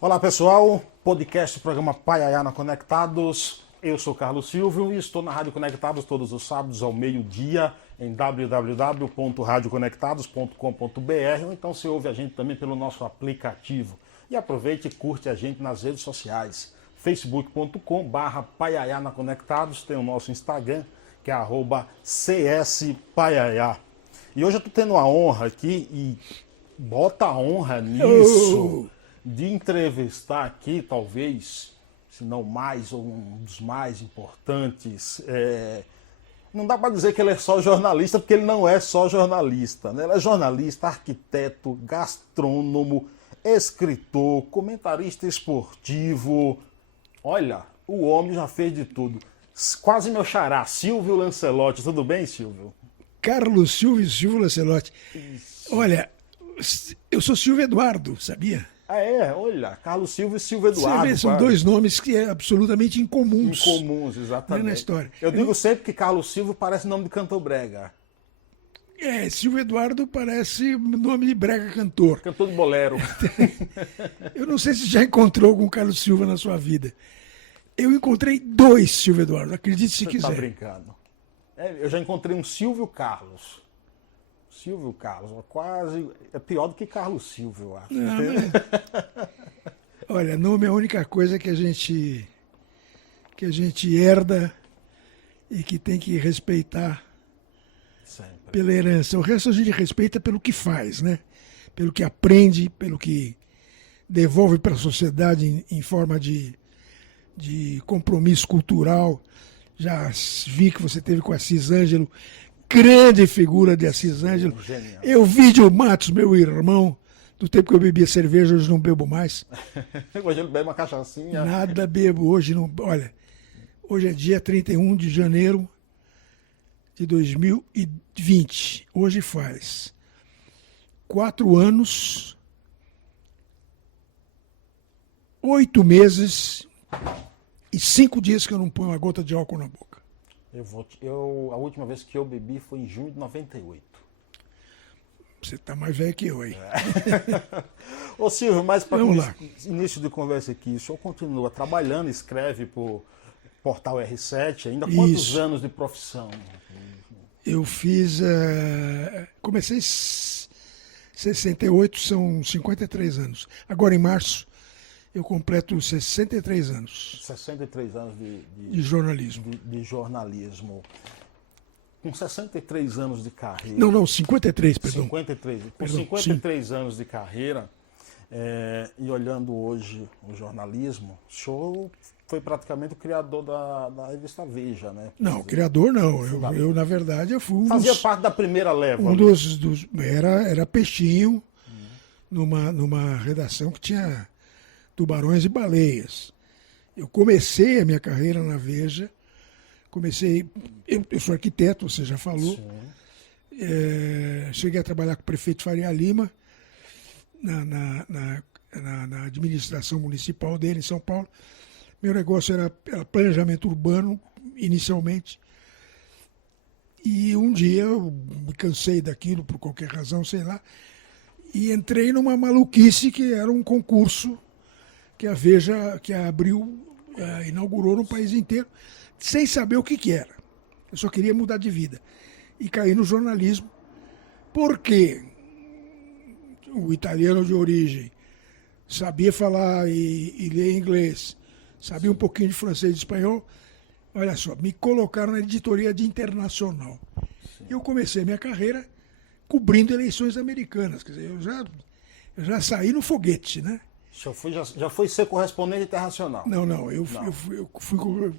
Olá pessoal, podcast programa Paiaiana Conectados. Eu sou Carlos Silvio e estou na Rádio Conectados todos os sábados ao meio-dia em www.radioconectados.com.br ou então você ouve a gente também pelo nosso aplicativo. E aproveite e curte a gente nas redes sociais. facebook.com/Paiaiana Conectados, tem o nosso Instagram que é @CSPaiaiá. E hoje eu estou tendo a honra aqui, e bota a honra nisso, de entrevistar aqui, talvez, se não mais, ou um dos mais importantes. Não dá para dizer que ele é só jornalista, porque ele não é só jornalista, né? Ele é jornalista, arquiteto, gastrônomo, escritor, comentarista esportivo. Olha, o homem já fez de tudo. Quase meu xará, Silvio Lancelotti. Tudo bem, Silvio? Carlos Silvio e Silvio Lancelotti. Isso. Olha, eu sou Silvio Eduardo, sabia? Olha, Carlos Silvio e Silvio Eduardo. Você vê, são dois nomes que é absolutamente incomuns. Incomuns, exatamente. Na história. Eu digo sempre que Carlos Silvio parece nome de cantor brega. Silvio Eduardo parece nome de brega cantor. Cantor de bolero. Eu não sei se já encontrou algum Carlos Silva na sua vida. Eu encontrei dois Silvio Eduardo, acredite se quiser. Tá brincando. Eu já encontrei um Silvio Carlos. Silvio Carlos, quase. É pior do que Carlos Silvio, eu acho. Não, olha, nome é a única coisa que a gente herda e que tem que respeitar Sempre. pela herança. O resto a gente respeita pelo que faz, né? Pelo que aprende, pelo que devolve para a sociedade em forma de compromisso cultural. Já vi que você teve com Assis Ângelo, grande figura de Assis Ângelo. Genial. Eu Vídeo Matos, meu irmão, do tempo que eu bebia cerveja, hoje não bebo mais. Hoje ele bebe uma cachaçinha. Nada bebo, hoje não. Olha, hoje é dia 31 de janeiro de 2020. Hoje faz 4 anos, 8 meses e 5 dias que eu não ponho uma gota de álcool na boca. A última vez que eu bebi foi em junho de 98. Você está mais velho que eu aí. Ô Silvio, mas para Vamos lá. início de conversa aqui, o senhor continua trabalhando, escreve para o Portal R7, ainda Isso. Quantos anos de profissão? Eu fiz. Comecei em 68, são 53 anos. Agora em março eu completo 63 anos 63 anos de jornalismo. de jornalismo. Com 63 anos de carreira. Não, 53, perdão. 53. Com Perdão, 53 anos de carreira, e olhando hoje o jornalismo, o senhor foi praticamente o criador da revista Veja, né? Não, criador não. Eu, na verdade, eu fui um Fazia dos. parte da primeira leva. Um ali. dos era peixinho numa redação que tinha tubarões e baleias. Eu comecei a minha carreira na Veja. Eu sou arquiteto, você já falou. Cheguei a trabalhar com o prefeito Faria Lima na administração municipal dele em São Paulo. Meu negócio era planejamento urbano, inicialmente. E um dia eu me cansei daquilo, por qualquer razão, sei lá, e entrei numa maluquice que era um concurso que a Veja, que a Abril inaugurou no país inteiro, sem saber o que era. Eu só queria mudar de vida. E caí no jornalismo, porque o italiano de origem sabia falar e ler inglês, sabia um pouquinho de francês e de espanhol. Olha só, me colocaram na editoria de internacional. Eu comecei minha carreira cobrindo eleições americanas. Quer dizer, eu já saí no foguete, né? O senhor já foi ser correspondente internacional? Não. Eu fui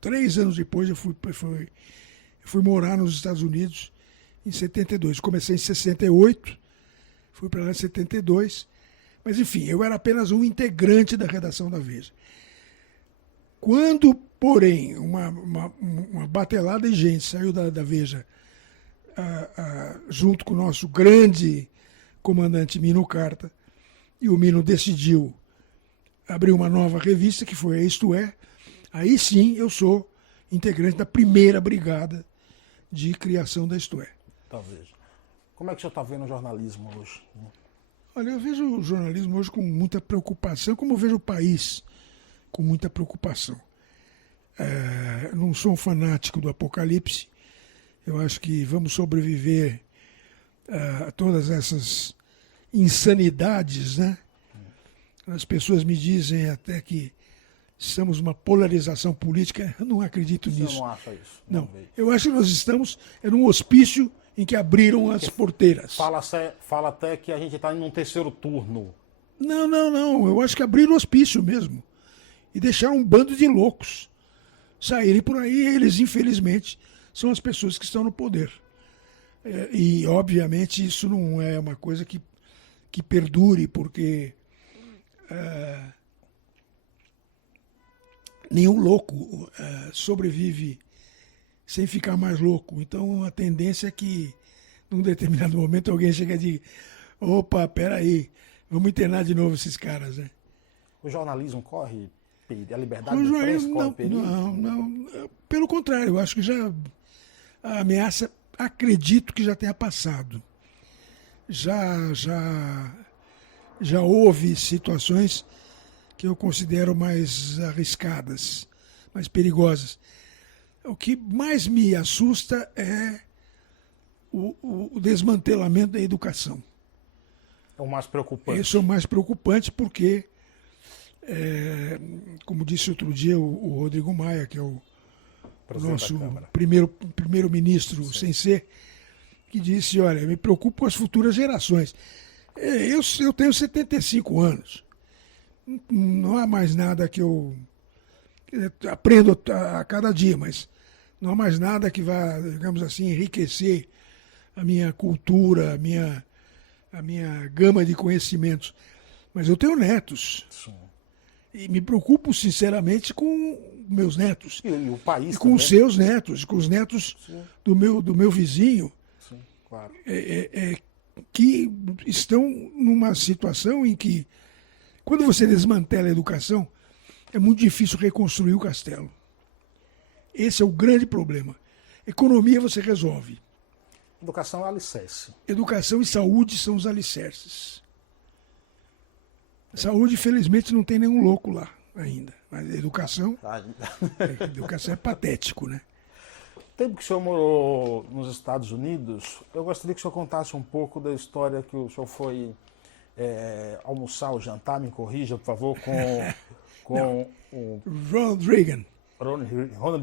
3 anos depois eu fui morar nos Estados Unidos em 72. Comecei em 68, fui para lá em 72. Mas, enfim, eu era apenas um integrante da redação da Veja. Quando, porém, uma batelada de gente saiu da Veja junto com o nosso grande comandante Mino Carta, e o Mino decidiu abrir uma nova revista, que foi a Isto É, aí sim eu sou integrante da primeira brigada de criação da Isto É. Talvez. Como é que o senhor está vendo o jornalismo hoje? Olha, eu vejo o jornalismo hoje com muita preocupação, como eu vejo o país com muita preocupação. Não sou um fanático do apocalipse. Eu acho que vamos sobreviver a todas essas insanidades, né? As pessoas me dizem até que estamos numa polarização política. Eu não acredito nisso. Você não acha isso? Não. Eu acho que nós estamos num hospício em que abriram as porteiras. Fala até que a gente está em um terceiro turno. Não. Eu acho que abriram o hospício mesmo. E deixaram um bando de loucos saírem por aí. Eles, infelizmente, são as pessoas que estão no poder. E, obviamente, isso não é uma coisa que perdure, porque nenhum louco sobrevive sem ficar mais louco. Então, a tendência é que, num determinado momento, alguém chega e diga: opa, peraí, vamos internar de novo esses caras, né? O jornalismo corre perigo? A liberdade O de jornalismo, imprensa corre perigo? não. Pelo contrário, eu acho que já a ameaça, acredito que já tenha passado. Já houve situações que eu considero mais arriscadas, mais perigosas. O que mais me assusta é o desmantelamento da educação. É o mais preocupante. Isso é o mais preocupante porque, como disse outro dia o Rodrigo Maia, que é o nosso primeiro-ministro sem ser, que disse: olha, me preocupo com as futuras gerações. Eu tenho 75 anos. Não há mais nada que eu aprendo a cada dia, mas não há mais nada que vá, digamos assim, enriquecer a minha cultura, a minha gama de conhecimentos. Mas eu tenho netos. Sim. E me preocupo, sinceramente, com meus netos. E o país e com também. os seus netos, com os netos do meu vizinho. Sim, claro. Que estão numa situação em que, quando você desmantela a educação, é muito difícil reconstruir o castelo. Esse é o grande problema. Economia você resolve. Educação é alicerce. Educação e saúde são os alicerces. Saúde, felizmente, não tem nenhum louco lá ainda. Mas educação é patético, né? O tempo que o senhor morou nos Estados Unidos, eu gostaria que o senhor contasse um pouco da história que o senhor foi almoçar ou jantar, me corrija, por favor, com o Ronald Reagan. Ronald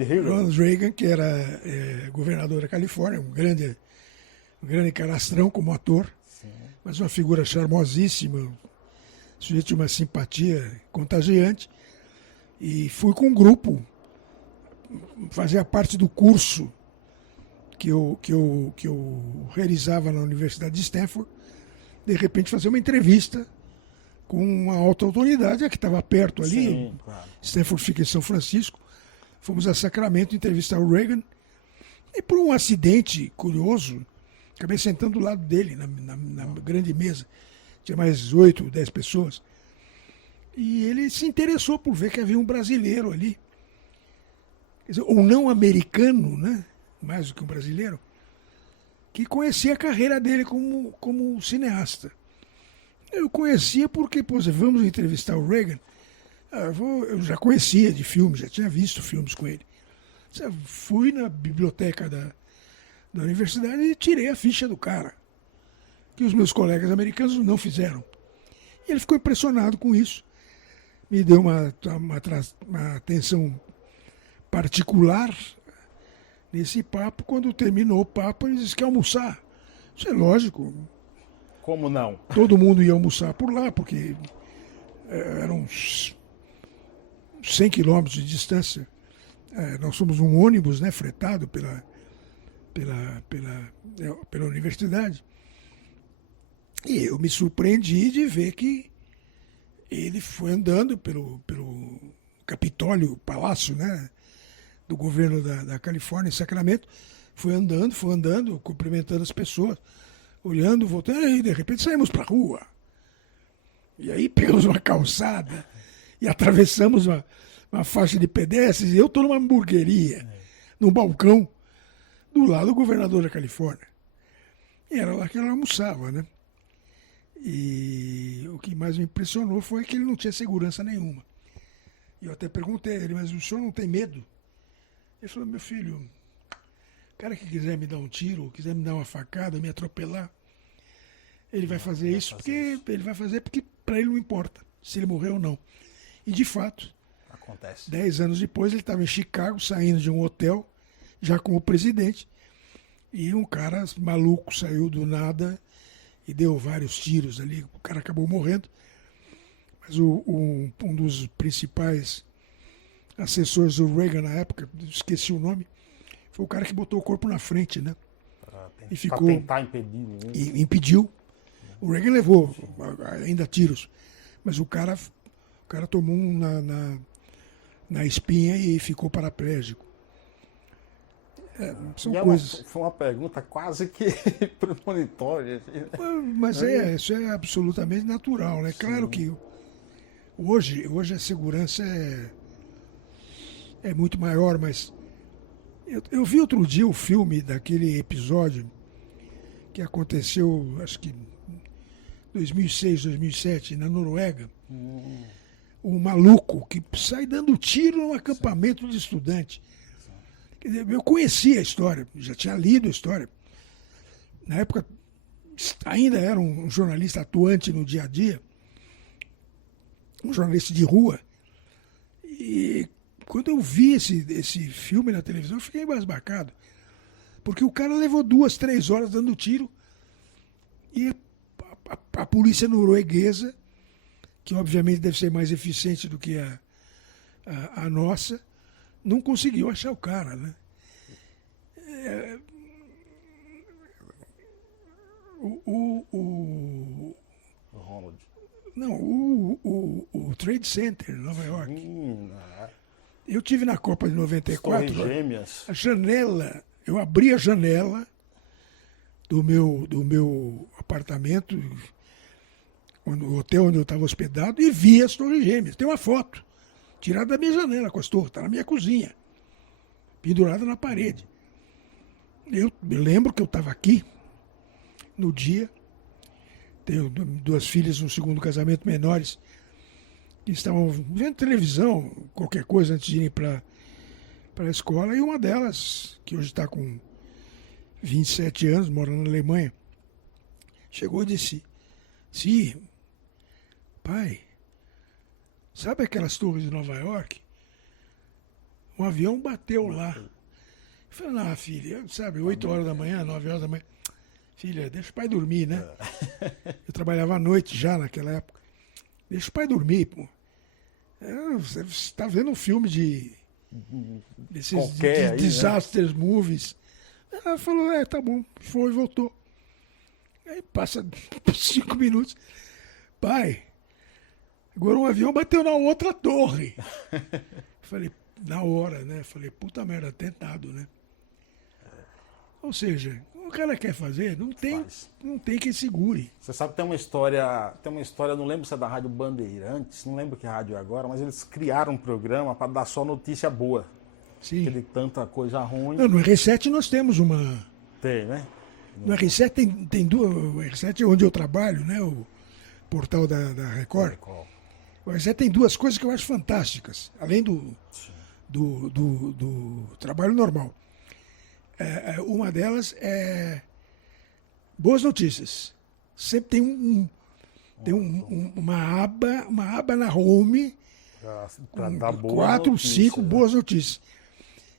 Reagan. Ronald Reagan, que era governador da Califórnia, um grande canastrão como ator, Sim. mas uma figura charmosíssima, sujeito de uma simpatia contagiante. E fui com um grupo, fazia parte do curso que eu realizava na Universidade de Stanford, de repente fazer uma entrevista com uma alta autoridade, que estava perto ali. Sim, claro. Stanford fica em São Francisco. Fomos a Sacramento entrevistar o Reagan. E por um acidente curioso, acabei sentando do lado dele, na grande mesa. Tinha mais 8, 10 pessoas. E ele se interessou por ver que havia um brasileiro ali. Quer dizer, um não americano, né? Mais do que um brasileiro, que conhecia a carreira dele como cineasta. Eu conhecia porque, vamos entrevistar o Reagan. Eu já conhecia de filmes, já tinha visto filmes com ele. Fui na biblioteca da universidade e tirei a ficha do cara, que os meus colegas americanos não fizeram. E ele ficou impressionado com isso. Me deu uma atenção particular nesse papo. Quando terminou o papo, ele disse que ia almoçar. Isso é lógico. Como não? Todo mundo ia almoçar por lá, porque eram uns 100 quilômetros de distância. Nós somos um ônibus, né, fretado pela universidade. E eu me surpreendi de ver que ele foi andando pelo Capitólio, palácio, né, do governo da Califórnia, em Sacramento. Foi andando, cumprimentando as pessoas, olhando, voltando, e de repente saímos para a rua. E aí pegamos uma calçada e atravessamos uma faixa de pedestres, e eu estou numa hamburgueria, num balcão, do lado do governador da Califórnia. E era lá que ela almoçava, né? E o que mais me impressionou foi que ele não tinha segurança nenhuma. E eu até perguntei a ele, mas o senhor não tem medo? Ele falou, meu filho, o cara que quiser me dar um tiro, quiser me dar uma facada, me atropelar, ele vai fazer isso porque ele vai fazer porque para ele não importa se ele morreu ou não. E de fato, acontece. 10 anos depois ele estava em Chicago, saindo de um hotel, já como presidente, e um cara maluco saiu do nada e deu vários tiros ali. O cara acabou morrendo. Mas um dos principais assessores do Reagan na época, esqueci o nome, foi o cara que botou o corpo na frente, né? E ficou, tentar impedir. Né? E impediu. O Reagan levou ainda tiros, mas o cara tomou um na espinha e ficou paraplégico. São coisas. Foi uma pergunta quase que premonitória. Mas isso é absolutamente natural, né? Sim. Claro que hoje a segurança é muito maior, mas eu vi outro dia o filme daquele episódio que aconteceu, acho que 2006, 2007, na Noruega. Um maluco que sai dando tiro num acampamento de estudante. Quer dizer, eu conhecia a história, já tinha lido a história. Na época, ainda era um jornalista atuante no dia a dia, um jornalista de rua. E quando eu vi esse filme na televisão, eu fiquei embasbacado. Porque o cara levou 2, 3 horas dando tiro e a polícia norueguesa, que obviamente deve ser mais eficiente do que a nossa, não conseguiu achar o cara, né? Ronald. Não, o Trade Center, em Nova York. Eu tive na Copa de 94. Gêmeas. A janela, eu abri a janela do meu apartamento, o hotel onde eu estava hospedado, e vi as Torres Gêmeas. Tem uma foto tirada da minha janela com as torres, está na minha cozinha, pendurada na parede. Eu lembro que eu estava aqui no dia, tenho 2 filhas no segundo casamento menores, que estavam vendo televisão, qualquer coisa antes de irem para a escola, e uma delas, que hoje está com 27 anos, morando na Alemanha, chegou e disse, sim, pai, sabe aquelas torres de Nova York? Um avião bateu lá. Eu falei, não, filha, sabe, 8 horas da manhã, 9 horas da manhã. Filha, deixa o pai dormir, né? Eu trabalhava à noite já naquela época. Deixa o pai dormir, pô. Você está vendo um filme desses disasters movies. Ela falou, tá bom, foi e voltou. Aí passa 5 minutos. Pai, agora um avião bateu na outra torre. Falei, na hora, né? Falei, puta merda, atentado, né? Ou seja, o cara quer fazer, não tem quem segure. Você sabe que tem uma história, não lembro se é da Rádio Bandeirantes, não lembro que rádio é agora, mas eles criaram um programa para dar só notícia boa. Sim. Porque de tanta coisa ruim. Não, no R7 nós temos uma... Tem, né? No R7 tem duas... O R7 é onde eu trabalho, né? O portal da Record. O R7 tem 2 coisas que eu acho fantásticas, além do trabalho normal. Uma delas é boas notícias. Sempre tem uma aba na home para dar 4, 5 boas notícias.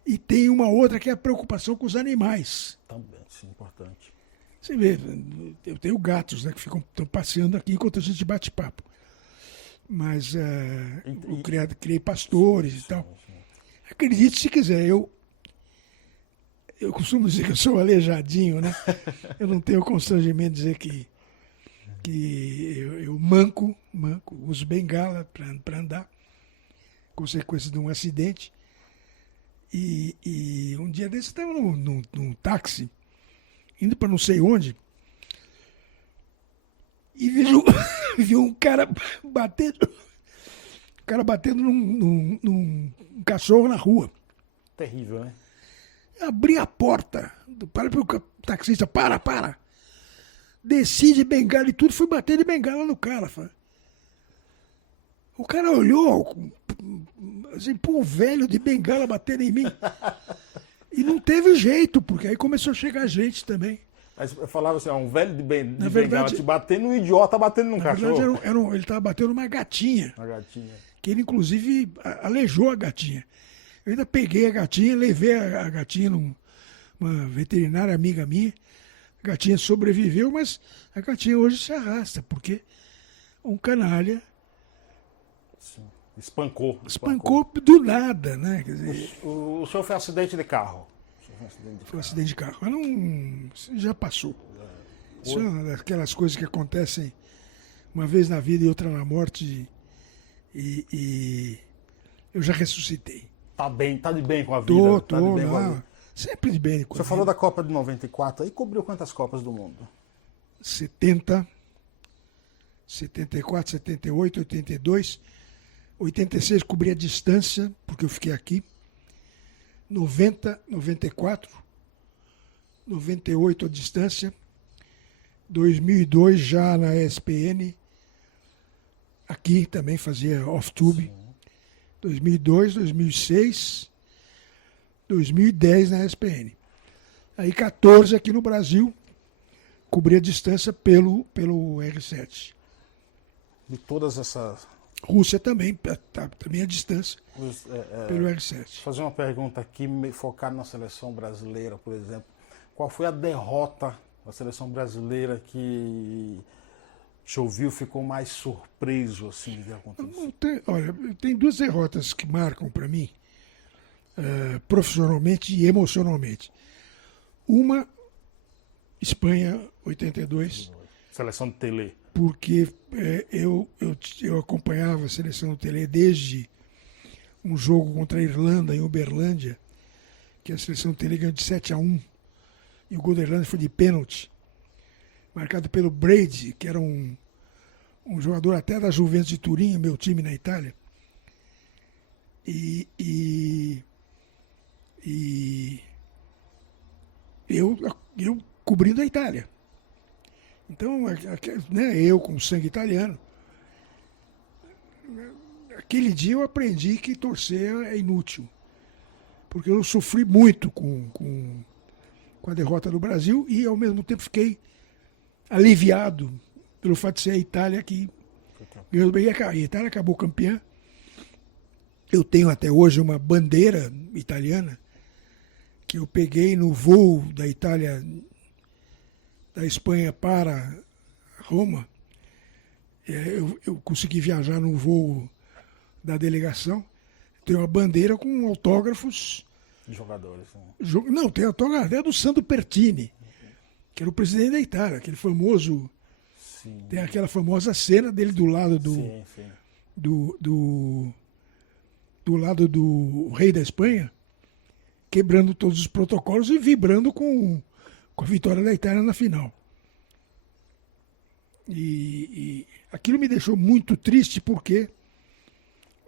E tem uma outra que é a preocupação com os animais. Também, sim, importante. Você vê, eu tenho gatos, né, que estão passeando aqui enquanto a gente bate papo. Mas eu criei pastores e tal. Sim. Acredite se quiser, eu costumo dizer que eu sou aleijadinho, né? Eu não tenho constrangimento de dizer que eu manco, uso bengala para andar, consequência de um acidente. E um dia desse eu estava num táxi, indo para não sei onde, e vi um cara batendo num cachorro na rua. Desci de bengala e tudo, fui bater de bengala no cara. O cara olhou, assim, pô, velho de bengala batendo em mim. E não teve jeito, porque aí começou a chegar gente também. Mas eu falava assim, um velho de bengala verdade, te batendo, um idiota batendo num Na cachorro. verdade, ele estava batendo numa gatinha. A gatinha. Que ele, inclusive, aleijou a gatinha. Eu ainda peguei a gatinha, levei a gatinha numa veterinária amiga minha. A gatinha sobreviveu, mas a gatinha hoje se arrasta, porque um canalha Sim. Espancou. espancou do nada, né? Quer dizer, O senhor foi acidente de carro. foi um acidente de carro. Mas não, já passou. Isso é uma daquelas coisas que acontecem uma vez na vida e outra na morte. E eu já ressuscitei. Tá de bem com a vida. Tô, tá de bem com a não. vida. Sempre de bem com a Você vida. falou da Copa de 94, aí cobriu quantas Copas do Mundo? 70, 74, 78, 82, 86 cobri a distância, porque eu fiquei aqui. 90, 94, 98 a distância. 2002 já na ESPN. Aqui também fazia off-tube. 2002, 2006, 2010 na ESPN. Aí 14 aqui no Brasil, cobri a distância pelo R7. De todas essas... Rússia também, também a distância pelo R7. Vou fazer uma pergunta aqui, focada na seleção brasileira, por exemplo. Qual foi a derrota da seleção brasileira que Chovil ficou mais surpreso assim de acontecer? Olha, tem duas derrotas que marcam para mim, profissionalmente e emocionalmente. Uma, Espanha 82. Seleção de Tele. Porque eu acompanhava a seleção do Tele desde um jogo contra a Irlanda, em Uberlândia, que a seleção do Tele ganhou de 7-1. E o gol da Irlanda foi de pênalti, marcado pelo Brady, que era um jogador até da Juventus de Turim, meu time na Itália. E eu cobrindo a Itália. Então, né, eu com sangue italiano, aquele dia eu aprendi que torcer é inútil. Porque eu sofri muito com a derrota do Brasil e, ao mesmo tempo, fiquei aliviado pelo fato de ser a Itália que ganhou bem. A Itália acabou campeã. Eu tenho até hoje uma bandeira italiana que eu peguei no voo da Itália, da Espanha para Roma. Eu consegui viajar no voo da delegação. Tem uma bandeira com autógrafos. Jogadores. Né? Não, tem autógrafo até do Sandro Pertini, que era o presidente da Itália, aquele famoso. Sim. Tem aquela famosa cena dele do lado Sim. do lado do rei da Espanha, quebrando todos os protocolos e vibrando com a vitória da Itália na final. E aquilo me deixou muito triste porque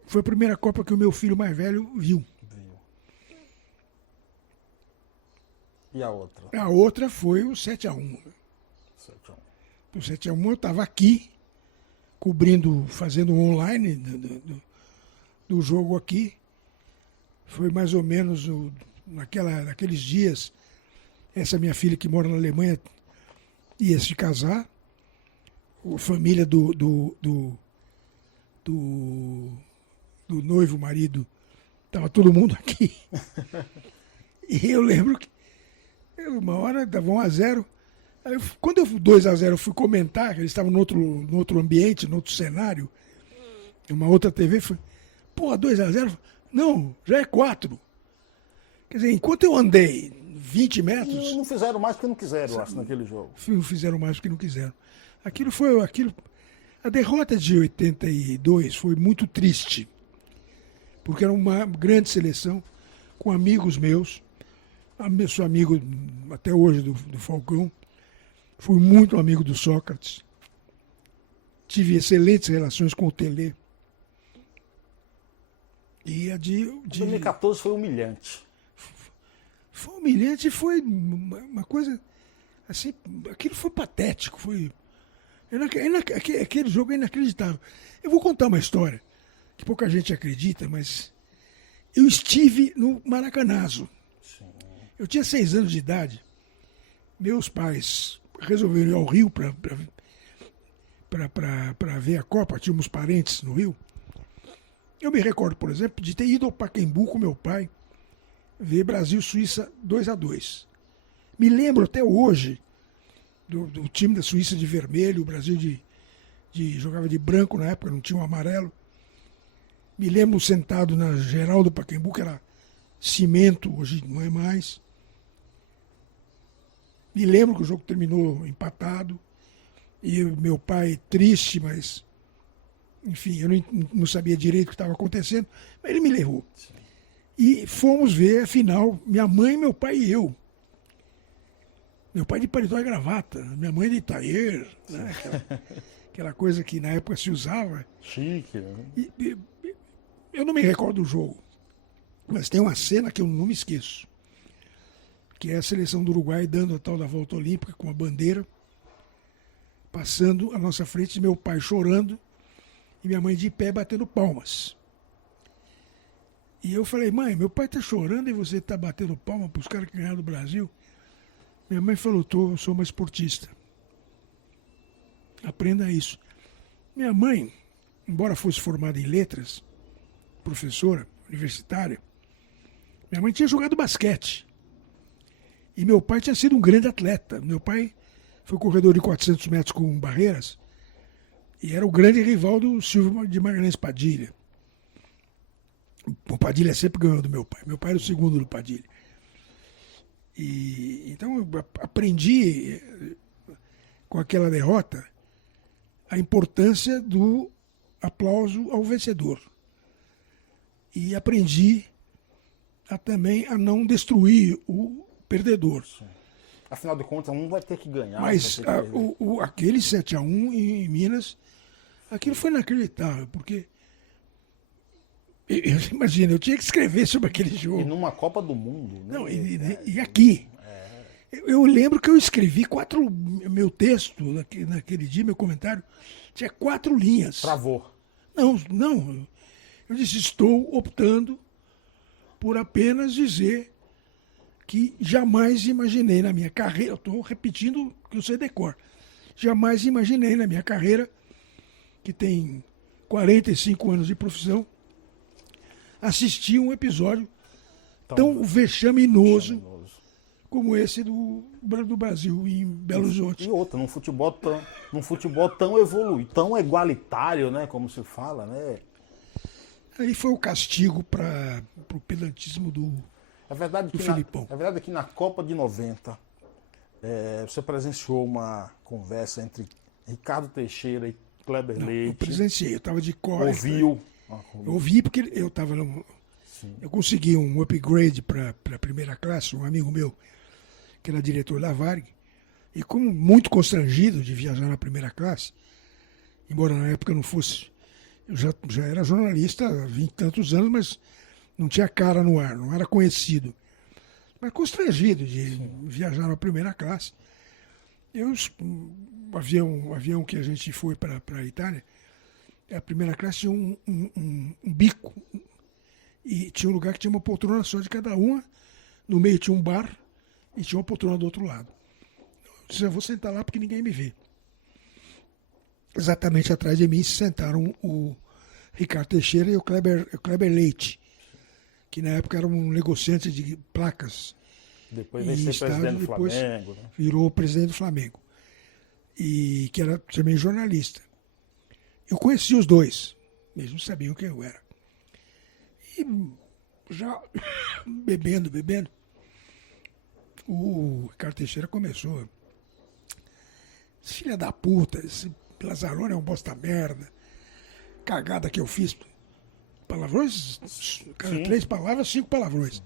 foi a primeira Copa que o meu filho mais velho viu. E a outra? A outra foi o 7-1. O 7-1 eu estava aqui, cobrindo, fazendo um online do jogo aqui. Foi mais ou menos naqueles dias. Essa minha filha que mora na Alemanha ia se casar. A família do noivo, marido, estava todo mundo aqui. E eu lembro que uma hora dava 1-0. Aí, quando eu 2-0 eu fui comentar, que eles estavam no outro ambiente, no outro cenário, uma outra TV, foi, pô, 2-0? Não, já é 4. Quer dizer, enquanto eu andei 20 metros... Não fizeram mais porque não quiseram, eu acho, naquele jogo. Fizeram mais porque não quiseram. A derrota de 82 foi muito triste, porque era uma grande seleção, com amigos meus. Sou amigo até hoje do Falcão. Fui muito amigo do Sócrates. Tive excelentes relações com o Tele. E a de 2014 foi humilhante. Foi humilhante, foi uma coisa... Assim, aquilo foi patético, foi... Aquele jogo é inacreditável. Eu vou contar uma história que pouca gente acredita, mas eu estive no Maracanazo. Eu tinha 6 anos de idade. Meus pais resolveram ir ao Rio para ver a Copa. Tínhamos parentes no Rio. Eu me recordo, por exemplo, de ter ido ao Pacaembu com meu pai ver Brasil-Suíça 2-2. Me lembro até hoje do time da Suíça de vermelho, o Brasil jogava de branco na época, não tinha um amarelo. Me lembro sentado na geral do Pacaembu, que era cimento, hoje não é mais. Me lembro que o jogo terminou empatado, e meu pai triste, mas, enfim, eu não sabia direito o que estava acontecendo, mas ele me levou. E fomos ver a final, minha mãe, meu pai e eu. Meu pai de paletó e gravata, minha mãe de tailleur, né? Aquela coisa que na época se usava. Chique, né? Eu não me recordo do jogo, mas tem uma cena que eu não me esqueço, que é a seleção do Uruguai dando a tal da volta olímpica com a bandeira, passando à nossa frente, meu pai chorando e minha mãe de pé batendo palmas. E eu falei, mãe, meu pai está chorando e você está batendo palma para os caras que ganharam do Brasil? Minha mãe falou, eu sou uma esportista. Aprenda isso. Minha mãe, embora fosse formada em letras, professora universitária, minha mãe tinha jogado basquete. E meu pai tinha sido um grande atleta. Meu pai foi corredor de 400 metros com barreiras e era o grande rival do Silvio de Magalhães Padilha. O Padilha sempre ganhou do meu pai. Meu pai era o segundo do Padilha. E então eu aprendi com aquela derrota a importância do aplauso ao vencedor. E aprendi também a não destruir o perdedor. Afinal de contas, um vai ter que ganhar. Mas aquele 7-1 em Minas, aquilo foi inacreditável, porque imagina, eu tinha que escrever sobre aquele jogo. E numa Copa do Mundo. Né? Não, e aqui. Eu lembro que eu escrevi meu texto naquele dia, meu comentário, tinha 4 linhas. Travou. Não. Eu disse, estou optando por apenas dizer que jamais imaginei na minha carreira, eu estou repetindo o que eu sei decor, jamais imaginei na minha carreira, que tem 45 anos de profissão, assistir um episódio tão vexaminoso como esse do Brasil em Belo Horizonte. E outra, num futebol tão evoluído, tão igualitário, né, como se fala, né? Aí foi o castigo para o pedantismo do Filipão. É verdade que na Copa de 90 você presenciou uma conversa entre Ricardo Teixeira e Kleber Leite. Eu presenciei, eu estava de cor. Ouviu? Eu ouvi porque eu estava eu consegui um upgrade para a primeira classe, um amigo meu, que era diretor da Varg, e como muito constrangido de viajar na primeira classe, embora na época eu não fosse, eu já era jornalista há 20 e tantos anos, mas não tinha cara no ar, não era conhecido. Mas constrangido de viajar na primeira classe. O avião que a gente foi para a Itália, a primeira classe tinha um bico, e tinha um lugar que tinha uma poltrona só de cada uma, no meio tinha um bar e tinha uma poltrona do outro lado. Eu disse, eu vou sentar lá porque ninguém me vê. Exatamente atrás de mim se sentaram o Ricardo Teixeira e o Kleber Leite, que na época era um negociante de placas. Depois veio ser presidente do Flamengo. Né? Virou presidente do Flamengo. E que era também jornalista. Eu conheci os dois, eles não sabiam quem eu era. E já bebendo, o Ricardo Teixeira começou. Esse filho da puta, esse Lazzaroni é um bosta merda. Cagada que eu fiz. Palavrões, 3 palavras, 5 palavrões.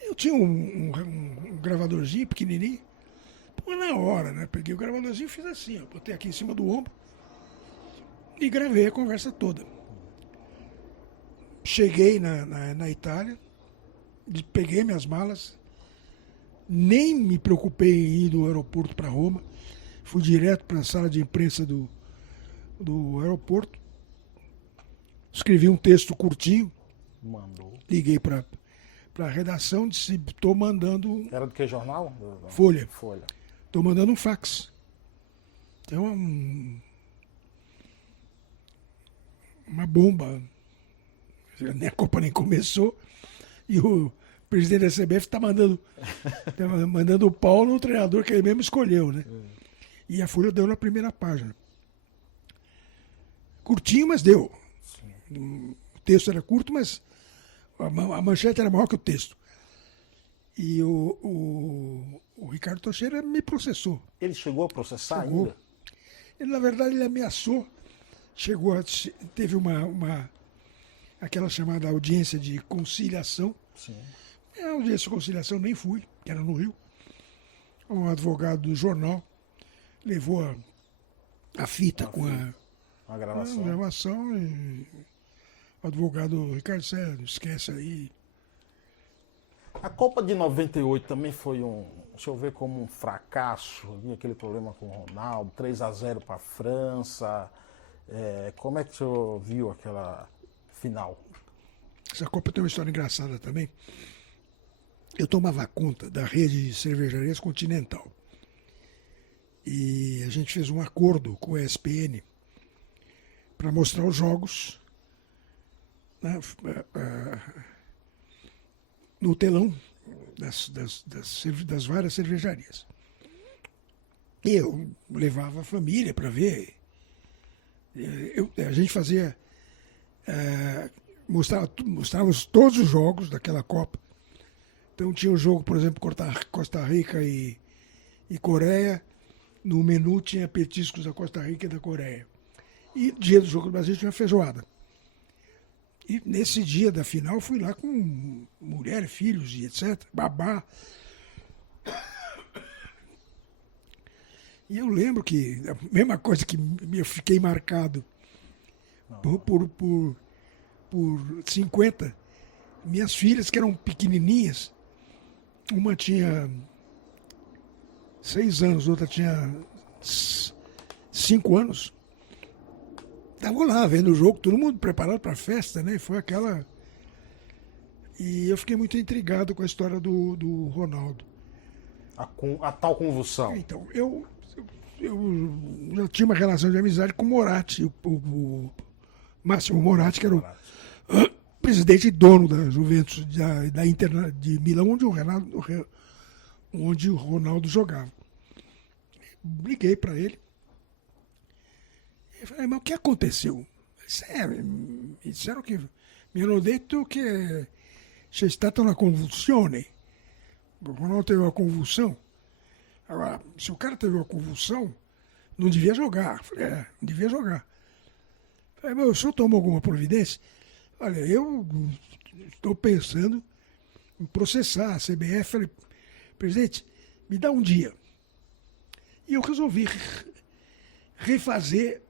Eu tinha um gravadorzinho pequenininho. Pô, na hora, né? Peguei o gravadorzinho e fiz assim, ó. Botei aqui em cima do ombro e gravei a conversa toda. Cheguei na Itália, peguei minhas malas, Nem me preocupei em ir do aeroporto para Roma. Fui direto para a sala de imprensa do aeroporto. Escrevi um texto curtinho. Mandou. Liguei para a redação, disse, estou mandando... Era do que jornal? Folha. Folha. Estou mandando um fax. Então, uma bomba. A Copa nem começou e o presidente da CBF está mandando o pau no treinador que ele mesmo escolheu, né? E a Folha deu na primeira página. Curtinho, mas deu. Sim. O texto era curto, mas a manchete era maior que o texto. E o Ricardo Teixeira me processou. Ele chegou a processar Chegou. ainda? Ele, na verdade, ele ameaçou. Teve aquela chamada audiência de conciliação. Sim. A audiência de conciliação nem fui, que era no Rio. Um advogado do jornal levou a fita com a gravação. A gravação e o advogado Ricardo Sérgio, esquece aí. A Copa de 98 também foi se eu ver como um fracasso, aquele problema com o Ronaldo, 3-0 para a França. Como é que o senhor viu aquela final? Essa Copa tem uma história engraçada também. Eu tomava conta da rede de cervejarias Continental. E a gente fez um acordo com a ESPN para mostrar os jogos, né, no telão das várias cervejarias. E eu levava a família para ver. A gente fazia... mostrávamos todos os jogos daquela Copa. Então tinha o jogo, por exemplo, Costa Rica e Coreia. No menu tinha petiscos da Costa Rica e da Coreia. E dia do jogo do Brasil tinha feijoada. E nesse dia da final fui lá com mulher, filhos e etc. Babá. E eu lembro que a mesma coisa que eu fiquei marcado por 50, minhas filhas que eram pequenininhas, uma tinha 6 anos, outra tinha 5 anos. Estavam lá vendo o jogo, todo mundo preparado para a festa, né? Foi aquela... E eu fiquei muito intrigado com a história do Ronaldo. A tal convulsão. Então, eu já tinha uma relação de amizade com o Moratti, o Máximo Moratti, que era o presidente e dono da Juventus da Inter de Milão, onde o Ronaldo jogava. Liguei para ele. Eu falei, mas o que aconteceu? Me disseram que mi hanno detto che c'è stata una convulsione. O Ronaldo teve uma convulsão. Agora, se o cara teve uma convulsão, não devia jogar. Eu falei, não devia jogar. Eu falei, mas o senhor tomou alguma providência? Olha, eu estou pensando em processar a CBF. Falei, presidente, me dá um dia. E eu resolvi refazer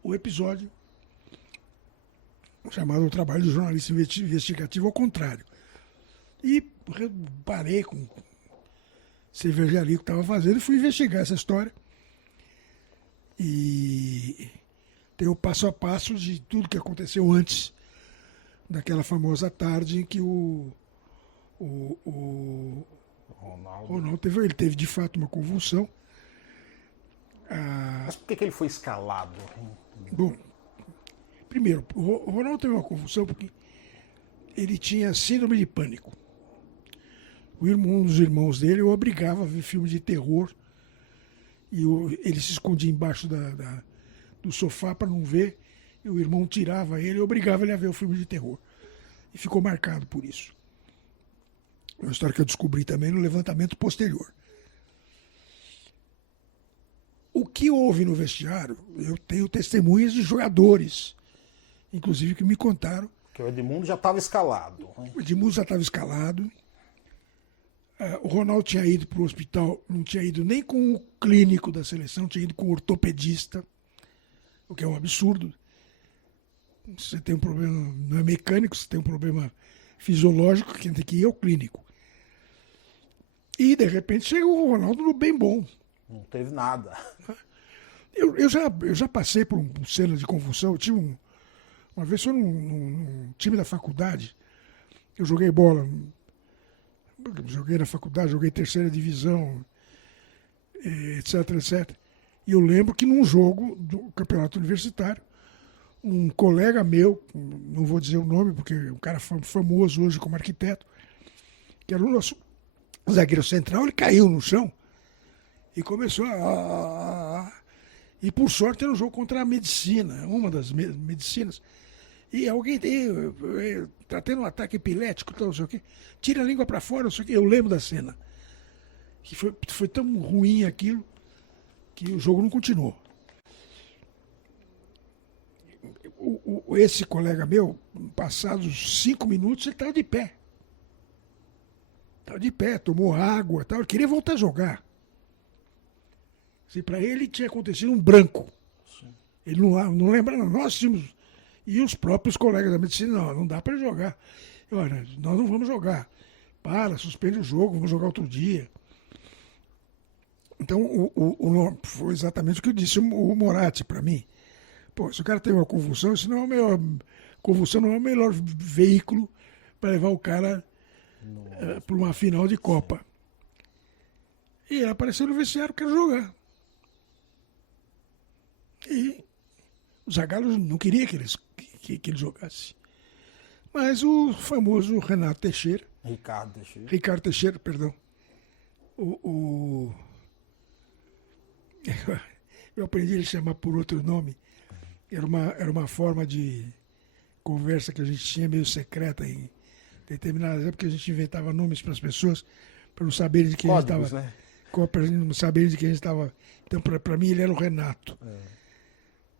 o episódio chamado O Trabalho do Jornalista Investigativo ao Contrário. E parei com cervejaria que estava fazendo e fui investigar essa história. E tem o passo a passo de tudo que aconteceu antes daquela famosa tarde em que o Ronaldo teve de fato uma convulsão. Mas por que ele foi escalado? Bom, primeiro, o Ronaldo teve uma convulsão porque ele tinha síndrome de pânico. Um dos irmãos dele o obrigava a ver filme de terror e ele se escondia embaixo do sofá para não ver, e o irmão tirava ele e obrigava ele a ver o filme de terror. E ficou marcado por isso. Uma história que eu descobri também no levantamento posterior. O que houve no vestiário, eu tenho testemunhas de jogadores, inclusive que me contaram. Que o Edmundo já estava escalado. O Edmundo já estava escalado. O Ronaldo tinha ido para o hospital, não tinha ido nem com o clínico da seleção, tinha ido com o ortopedista, o que é um absurdo. Você tem um problema, não é mecânico, você tem um problema fisiológico, quem tem que ir é o clínico. E, de repente, chegou o Ronaldo no bem bom. Não teve nada. Eu já passei por um cena de convulsão. Eu tive uma vez foi num time da faculdade. Eu joguei bola. Joguei na faculdade, joguei terceira divisão, etc, etc. E eu lembro que num jogo do campeonato universitário, um colega meu, não vou dizer o nome, porque o cara é famoso hoje como arquiteto, que era o nosso zagueiro central, ele caiu no chão e começou E por sorte era um jogo contra a medicina, uma das medicinas. E alguém tá tendo um ataque epilético, não sei o quê. Tira a língua para fora, não sei o quê. Eu lembro da cena. Que foi tão ruim aquilo que o jogo não continuou. Esse colega meu, passados 5 minutos, ele estava de pé. Estava de pé, tomou água, tal. Ele queria voltar a jogar. Assim, para ele tinha acontecido um branco. Sim. Ele não lembra, não. Nós tínhamos. E os próprios colegas da medicina, não dá para jogar. Olha, nós não vamos jogar. Suspende o jogo, vamos jogar outro dia. Então, foi exatamente o que disse o Moratti para mim. Pô, se o cara tem uma convulsão, convulsão não é o melhor veículo para levar o cara para uma final de Copa. E ele apareceu no vestiário, quero jogar. E o Zagallo não queria que ele jogasse. Mas o famoso Ricardo Teixeira, perdão. Eu aprendi a ele chamar por outro nome. Era uma forma de conversa que a gente tinha meio secreta em determinadas épocas, que a gente inventava nomes para as pessoas para não saberem de quem a gente estava. Né? Para não saberem de quem a gente estava. Então, para mim, ele era o Renato.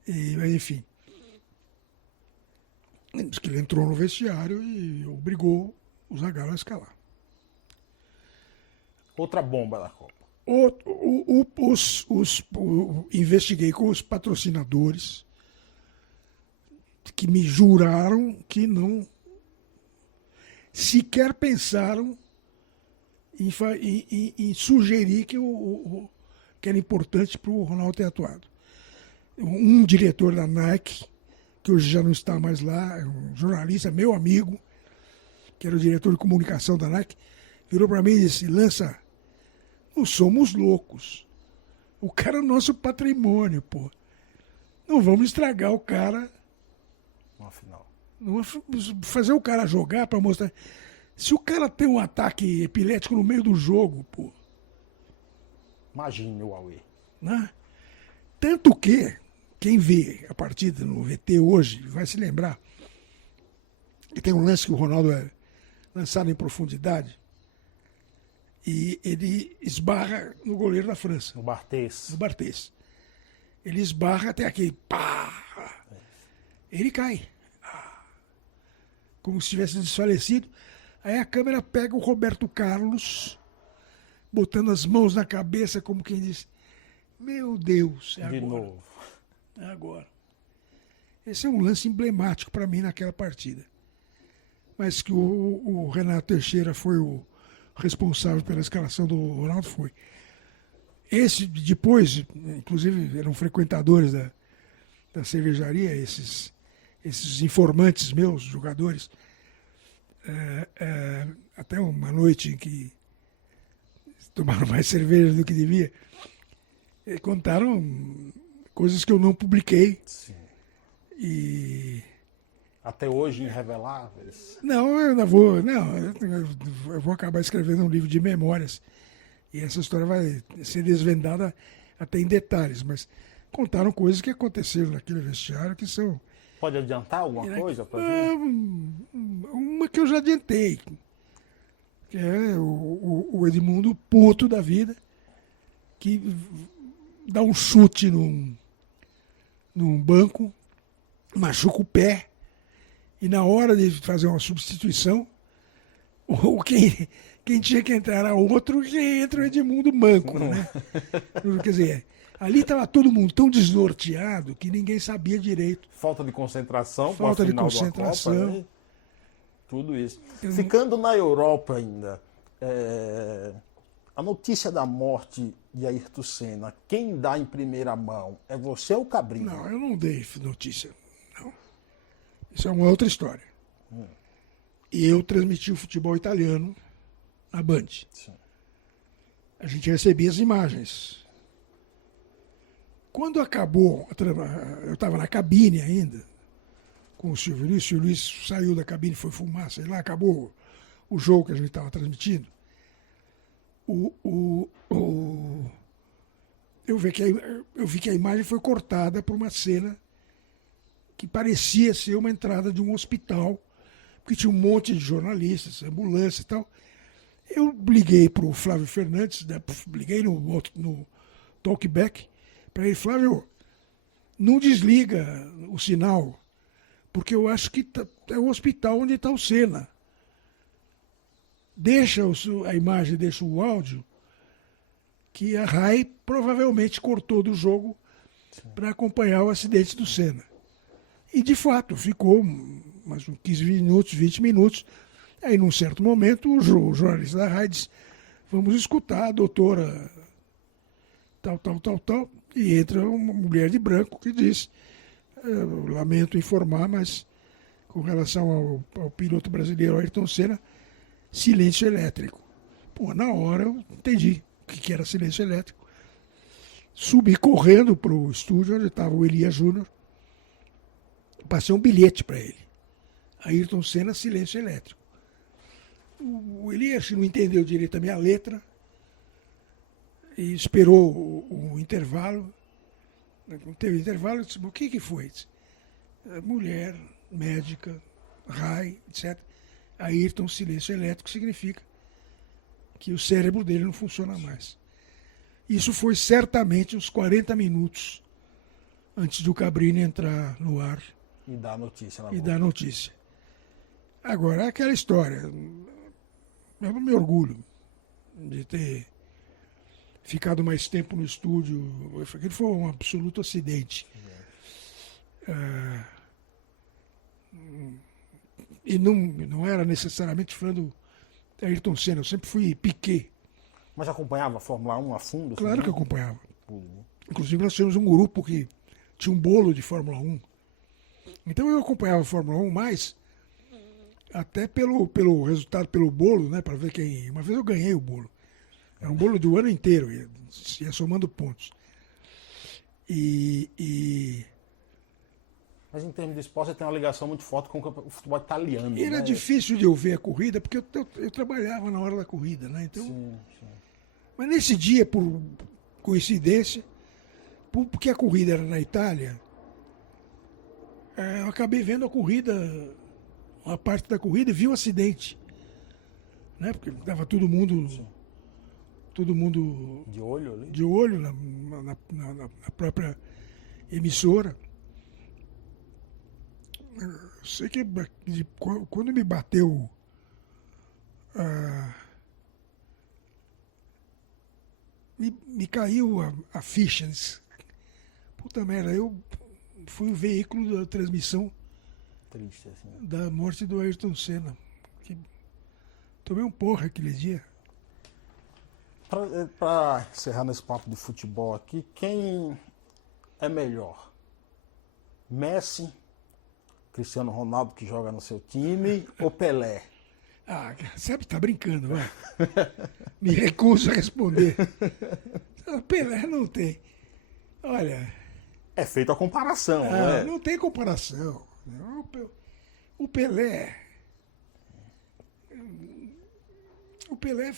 Mas, enfim. Diz que ele entrou no vestiário e obrigou o Zagallo a escalar. Outra bomba da Copa. Investiguei com os patrocinadores que me juraram que não sequer pensaram em sugerir que era importante para o Ronaldo ter atuado. Um diretor da Nike, que hoje já não está mais lá, um jornalista, meu amigo, que era o diretor de comunicação da Nike, virou para mim e disse: Lança, não somos loucos. O cara é o nosso patrimônio, pô. Não vamos estragar o cara. Uma final. Não vamos fazer o cara jogar para mostrar. Se o cara tem um ataque epilético no meio do jogo, pô. Imagine o Huawei. Né? Tanto que quem vê a partida no VT hoje vai se lembrar que tem um lance que o Ronaldo é lançado em profundidade e ele esbarra no goleiro da França. No Barthez. Ele esbarra até aquele pá. Ele cai. Como se tivesse desfalecido. Aí a câmera pega o Roberto Carlos, botando as mãos na cabeça, como quem diz: meu Deus, é agora. De novo. É agora. Esse é um lance emblemático para mim naquela partida. Mas que o Renato Teixeira foi o responsável pela escalação do Ronaldo, foi. Esse, depois, inclusive, eram frequentadores da cervejaria, esses informantes meus, jogadores. Até uma noite em que tomaram mais cerveja do que devia, contaram coisas que eu não publiquei. Sim. E até hoje irreveláveis. Não, eu ainda vou. Não, eu vou acabar escrevendo um livro de memórias. E essa história vai ser desvendada até em detalhes, mas contaram coisas que aconteceram naquele vestiário que são. Pode adiantar alguma coisa para mim? Uma que eu já adiantei. Que é o Edmundo puto da vida, que dá um chute num banco, machuca o pé, e na hora de fazer uma substituição, quem tinha que entrar era outro, que entra o Edmundo manco, né? Quer dizer, ali estava todo mundo tão desnorteado que ninguém sabia direito. Falta de concentração. Falta de concentração. Copa, né? Tudo isso. Ficando na Europa ainda, A notícia da morte de Ayrton Senna, quem dá em primeira mão é você ou o Cabrini? Não, eu não dei notícia. Não. Isso é uma outra história. E eu transmiti o futebol italiano na Band. Sim. A gente recebia as imagens. Quando acabou, eu estava na cabine ainda, com o Silvio Luiz. O Silvio Luiz saiu da cabine, foi fumar, sei lá, acabou o jogo que a gente estava transmitindo. Eu vi que a imagem foi cortada por uma cena que parecia ser uma entrada de um hospital, porque tinha um monte de jornalistas, ambulância e tal. Eu liguei para o Flávio Fernandes, né, liguei no talkback, para ele, Flávio, não desliga o sinal, porque eu acho que é o hospital onde está o Senna. Deixa a imagem, deixa o áudio, que a RAI provavelmente cortou do jogo para acompanhar o acidente do Senna. E, de fato, ficou mais uns 15 minutos, 20 minutos. Aí, num certo momento, o jornalista da RAI disse, vamos escutar a doutora tal. E entra uma mulher de branco que diz, lamento informar, mas com relação ao piloto brasileiro Ayrton Senna, silêncio elétrico. Pô, na hora eu entendi o que era silêncio elétrico. Subi correndo para o estúdio onde estava o Elias Júnior. Passei um bilhete para ele. Ayrton Senna, silêncio elétrico. O Elias não entendeu direito a minha letra e esperou o intervalo. Não teve intervalo, eu disse, o que foi? Disse, mulher, médica, RAI, etc. Ayrton, silêncio elétrico, significa que o cérebro dele não funciona mais. Isso foi certamente uns 40 minutos antes do Cabrini entrar no ar E dar a notícia. e dar notícia. Agora, é aquela história. Eu não me orgulho de ter ficado mais tempo no estúdio. Aquilo foi um absoluto acidente. E não era necessariamente fã do Ayrton Senna, eu sempre fui Piquet. Mas acompanhava a Fórmula 1 a fundo? Claro que eu acompanhava. Uhum. Inclusive nós tínhamos um grupo que tinha um bolo de Fórmula 1. Então eu acompanhava a Fórmula 1 mais até pelo resultado, pelo bolo, né? Para ver quem. Uma vez eu ganhei o bolo. Era um bolo do ano inteiro, ia somando pontos. Mas em termos de esporte, você tem uma ligação muito forte com o futebol italiano. E era né? difícil de eu ver a corrida, porque eu trabalhava na hora da corrida, né? Então, Sim. mas nesse dia, por coincidência, porque a corrida era na Itália, eu acabei vendo a corrida, uma parte da corrida, e vi o acidente. Né? Porque estava todo mundo De olho ali? de olho na própria emissora. Eu sei que quando me bateu me caiu a ficha. Puta merda, eu fui o veículo da transmissão Triste, assim. da morte do Ayrton Senna. Tomei um porra aquele dia. Para encerrar nesse papo de futebol aqui, quem é melhor? Messi, Cristiano Ronaldo, que joga no seu time, ou Pelé? Ah, sabe, tá brincando, vai. Me recuso a responder. Pelé não tem. Olha. É feita a comparação, né? Não tem comparação. O Pelé. O Pelé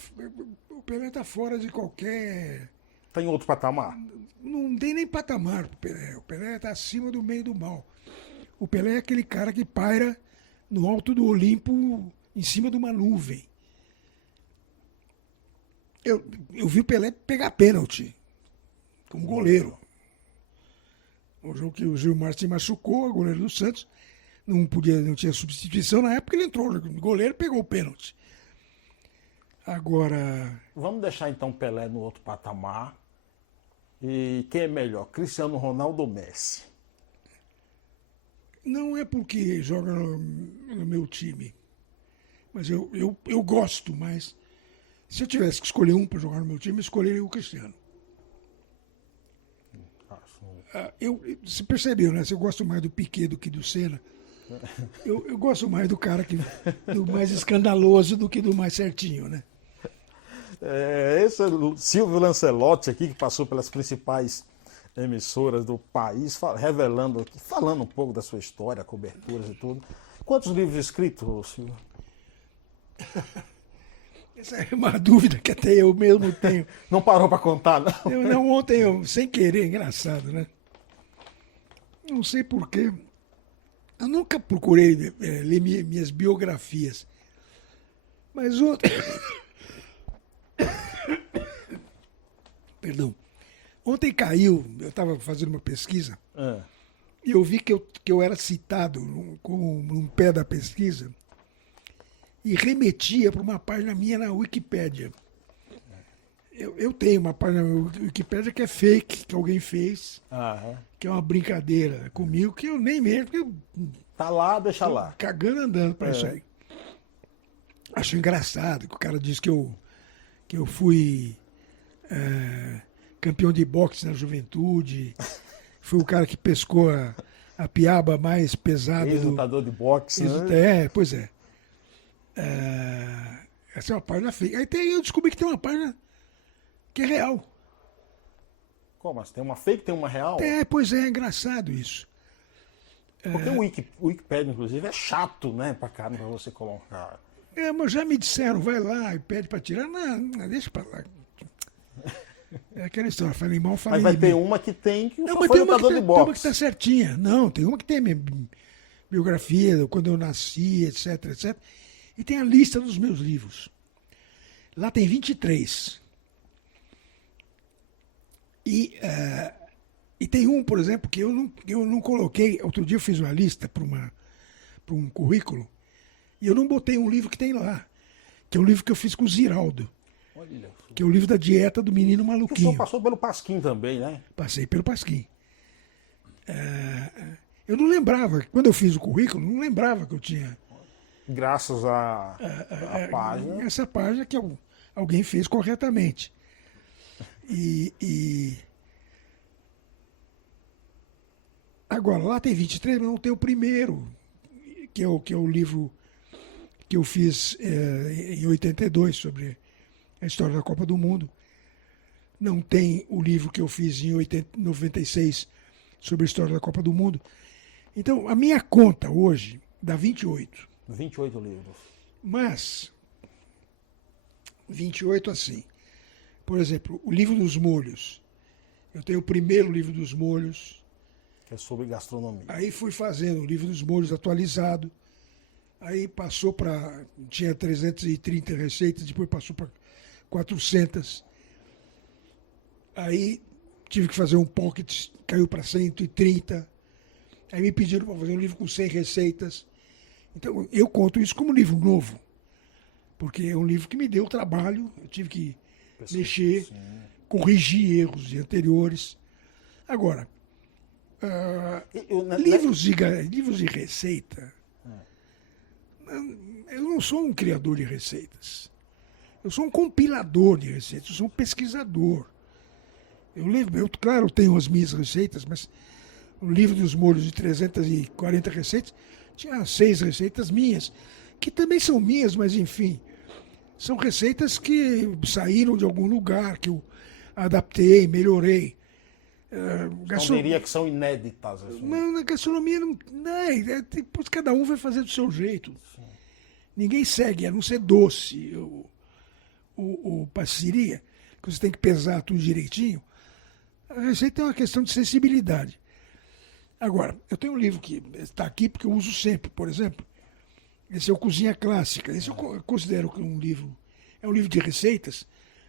está fora de qualquer. Tem outro patamar? Não tem nem patamar pro Pelé. O Pelé está acima do meio do mal. O Pelé é aquele cara que paira no alto do Olimpo, em cima de uma nuvem. Eu vi o Pelé pegar pênalti como goleiro. O jogo que o Gilmar se machucou, o goleiro do Santos, não tinha substituição na época, ele entrou, o goleiro pegou o pênalti. Agora. Vamos deixar então Pelé no outro patamar. E quem é melhor, Cristiano Ronaldo ou Messi? Não é porque joga no meu time, mas eu gosto mais Se eu tivesse que escolher um para jogar no meu time, eu escolheria o Cristiano. Você percebeu, né? Se eu gosto mais do Piquet do que do Senna, eu gosto mais do cara do mais escandaloso do que do mais certinho, né? Esse é o Silvio Lancelotti aqui, que passou pelas principais emissoras do país, revelando aqui, falando um pouco da sua história, coberturas e tudo. Quantos livros escritos, Silvio? Essa é uma dúvida que até eu mesmo tenho. Não parou para contar, não? Ontem, sem querer, engraçado, né? Não sei porquê. Eu nunca procurei ler minhas biografias. Mas ontem. Perdão. Ontem caiu, eu estava fazendo uma pesquisa, e eu vi que eu era citado num pé da pesquisa e remetia para uma página minha na Wikipédia. Eu tenho uma página na Wikipédia que é fake, que alguém fez, que é uma brincadeira comigo, que eu nem mesmo. Tá lá, deixa lá. Cagando andando para isso aí. Acho engraçado que o cara diz que eu fui campeão de boxe na juventude, fui o cara que pescou a piaba mais pesada. Ex-lutador de boxe, né? Pois é. Essa é uma página fake. Aí eu descobri que tem uma página que é real. Como? Mas tem uma fake, tem uma real? Pois é engraçado isso. Porque o Wikipedia, inclusive, é chato, né, pra você colocar. Mas já me disseram, vai lá e pede pra tirar. Não, deixa pra lá. É aquela história, falei mal, falei. Mas vai ter uma que tem que não, só foi lutador de boxe. Tem uma que tá certinha. Não, tem uma que tem minha biografia, quando eu nasci, etc, etc. E tem a lista dos meus livros. Lá tem 23. E tem um, por exemplo, que eu não coloquei. Outro dia eu fiz uma lista para um currículo e eu não botei um livro que tem lá, que é um livro que eu fiz com o Ziraldo. Olha. Que é o livro da dieta do menino O maluquinho. senhor passou pelo Pasquim também, né? Passei pelo Pasquim. Eu não lembrava, quando eu fiz o currículo, não lembrava que eu tinha. Graças à página. Essa página que alguém fez corretamente. Agora, lá tem 23, mas não tem o primeiro, que é o livro que eu fiz em 82 sobre a história da Copa do Mundo. Não tem o livro que eu fiz em 96 sobre a história da Copa do Mundo. Então, a minha conta hoje dá 28. 28 livros. Mas, 28 assim. Por exemplo, o livro dos molhos. Eu tenho o primeiro livro dos molhos. Que é sobre gastronomia. Aí fui fazendo o livro dos molhos atualizado. Aí passou para... Tinha 330 receitas, depois passou para 400. Aí tive que fazer um pocket, caiu para 130. Aí me pediram para fazer um livro com 100 receitas. Então, eu conto isso como livro novo. Porque é um livro que me deu trabalho, eu tive que mexer, corrigir erros de anteriores. Agora, livros de receita, eu não sou um criador de receitas. Eu sou um compilador de receitas, eu sou um pesquisador. Claro, tenho as minhas receitas, mas o livro dos molhos de 340 receitas tinha 6 receitas minhas, que também são minhas, mas enfim, são receitas que saíram de algum lugar, que eu adaptei, melhorei. Não diria que são inéditas. Assim. Não, na gastronomia não. Depois cada um vai fazer do seu jeito. Sim. Ninguém segue, a não ser doce. O passeria, que você tem que pesar tudo direitinho. A receita é uma questão de sensibilidade. Agora, eu tenho um livro que está aqui porque eu uso sempre, por exemplo. Esse é o Cozinha Clássica. Esse eu considero que é um livro de receitas,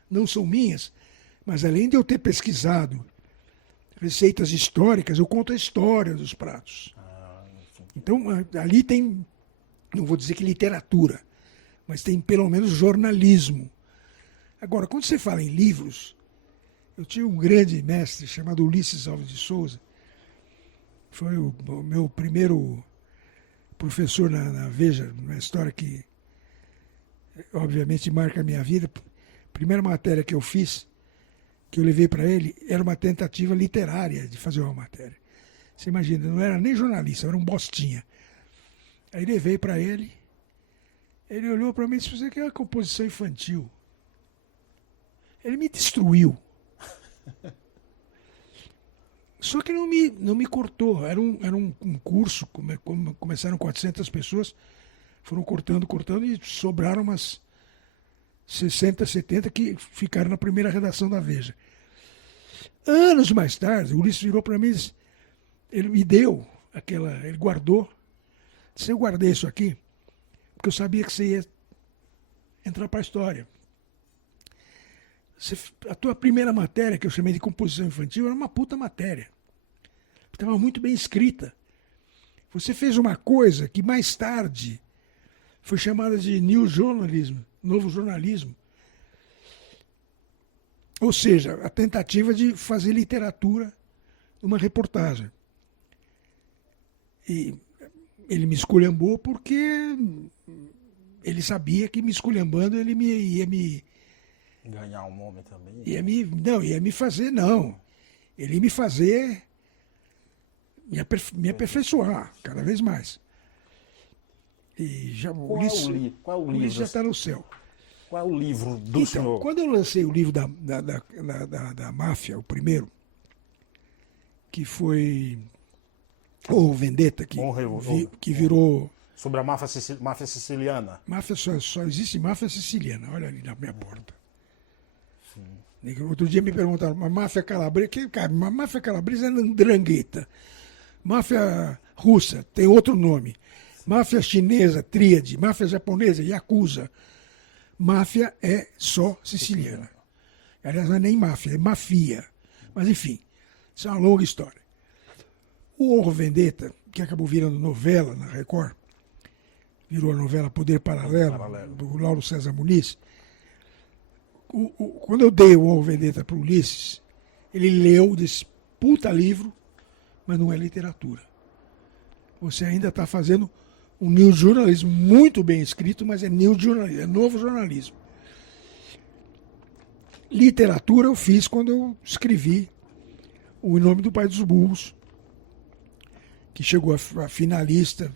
não são minhas, mas além de eu ter pesquisado receitas históricas, eu conto a história dos pratos. Então, ali tem, não vou dizer que literatura, mas tem pelo menos jornalismo. Agora, quando você fala em livros, eu tinha um grande mestre chamado Ulisses Alves de Souza, foi o meu primeiro professor na Veja, uma história que obviamente marca a minha vida, primeira matéria que eu fiz, que eu levei para ele, era uma tentativa literária de fazer uma matéria. Você imagina, não era nem jornalista, era um bostinha. Aí levei para ele, ele olhou para mim e disse, você quer uma composição infantil? Ele me destruiu. Só que não me cortou. Era um curso, começaram 400 pessoas, foram cortando e sobraram umas 60, 70 que ficaram na primeira redação da Veja. Anos mais tarde, o Ulisses virou para mim e disse, ele me deu ele guardou. Disse, eu guardei isso aqui, porque eu sabia que você ia entrar para a história. A tua primeira matéria, que eu chamei de composição infantil, era uma puta matéria. Estava muito bem escrita. Você fez uma coisa que mais tarde foi chamada de New Journalism, novo jornalismo. Ou seja, a tentativa de fazer literatura numa reportagem. E ele me esculhambou porque ele sabia que me esculhambando ele ia me ganhar um nome também. Ia me fazer, não. Ele ia me fazer me aperfeiçoar cada vez mais. E já, qual é o livro? Ulisses já está no céu. Qual é o livro do senhor? Quando eu lancei o livro da máfia, o primeiro, que foi o Vendetta, que virou... Sobre a máfia siciliana. Máfia só existe máfia siciliana, olha ali na minha porta. Sim. Outro dia me perguntaram, uma máfia calabresa, uma máfia calabresa é Ndrangheta. Máfia russa tem outro nome. Máfia chinesa, Tríade. Máfia japonesa, Yakuza. Máfia é só siciliana. Aliás, não é nem máfia, é mafia. Mas enfim, isso é uma longa história. O Vendetta, que acabou virando novela na Record, virou a novela Poder Paralelo, do Lauro César Muniz. Quando eu dei o Vendetta para o Ulisses, ele leu desse puta livro, mas não é literatura. Você ainda está fazendo um new jornalismo muito bem escrito, mas é new jornalismo, é novo jornalismo. Literatura eu fiz quando eu escrevi O Em Nome do Pai dos Burros, que chegou a finalista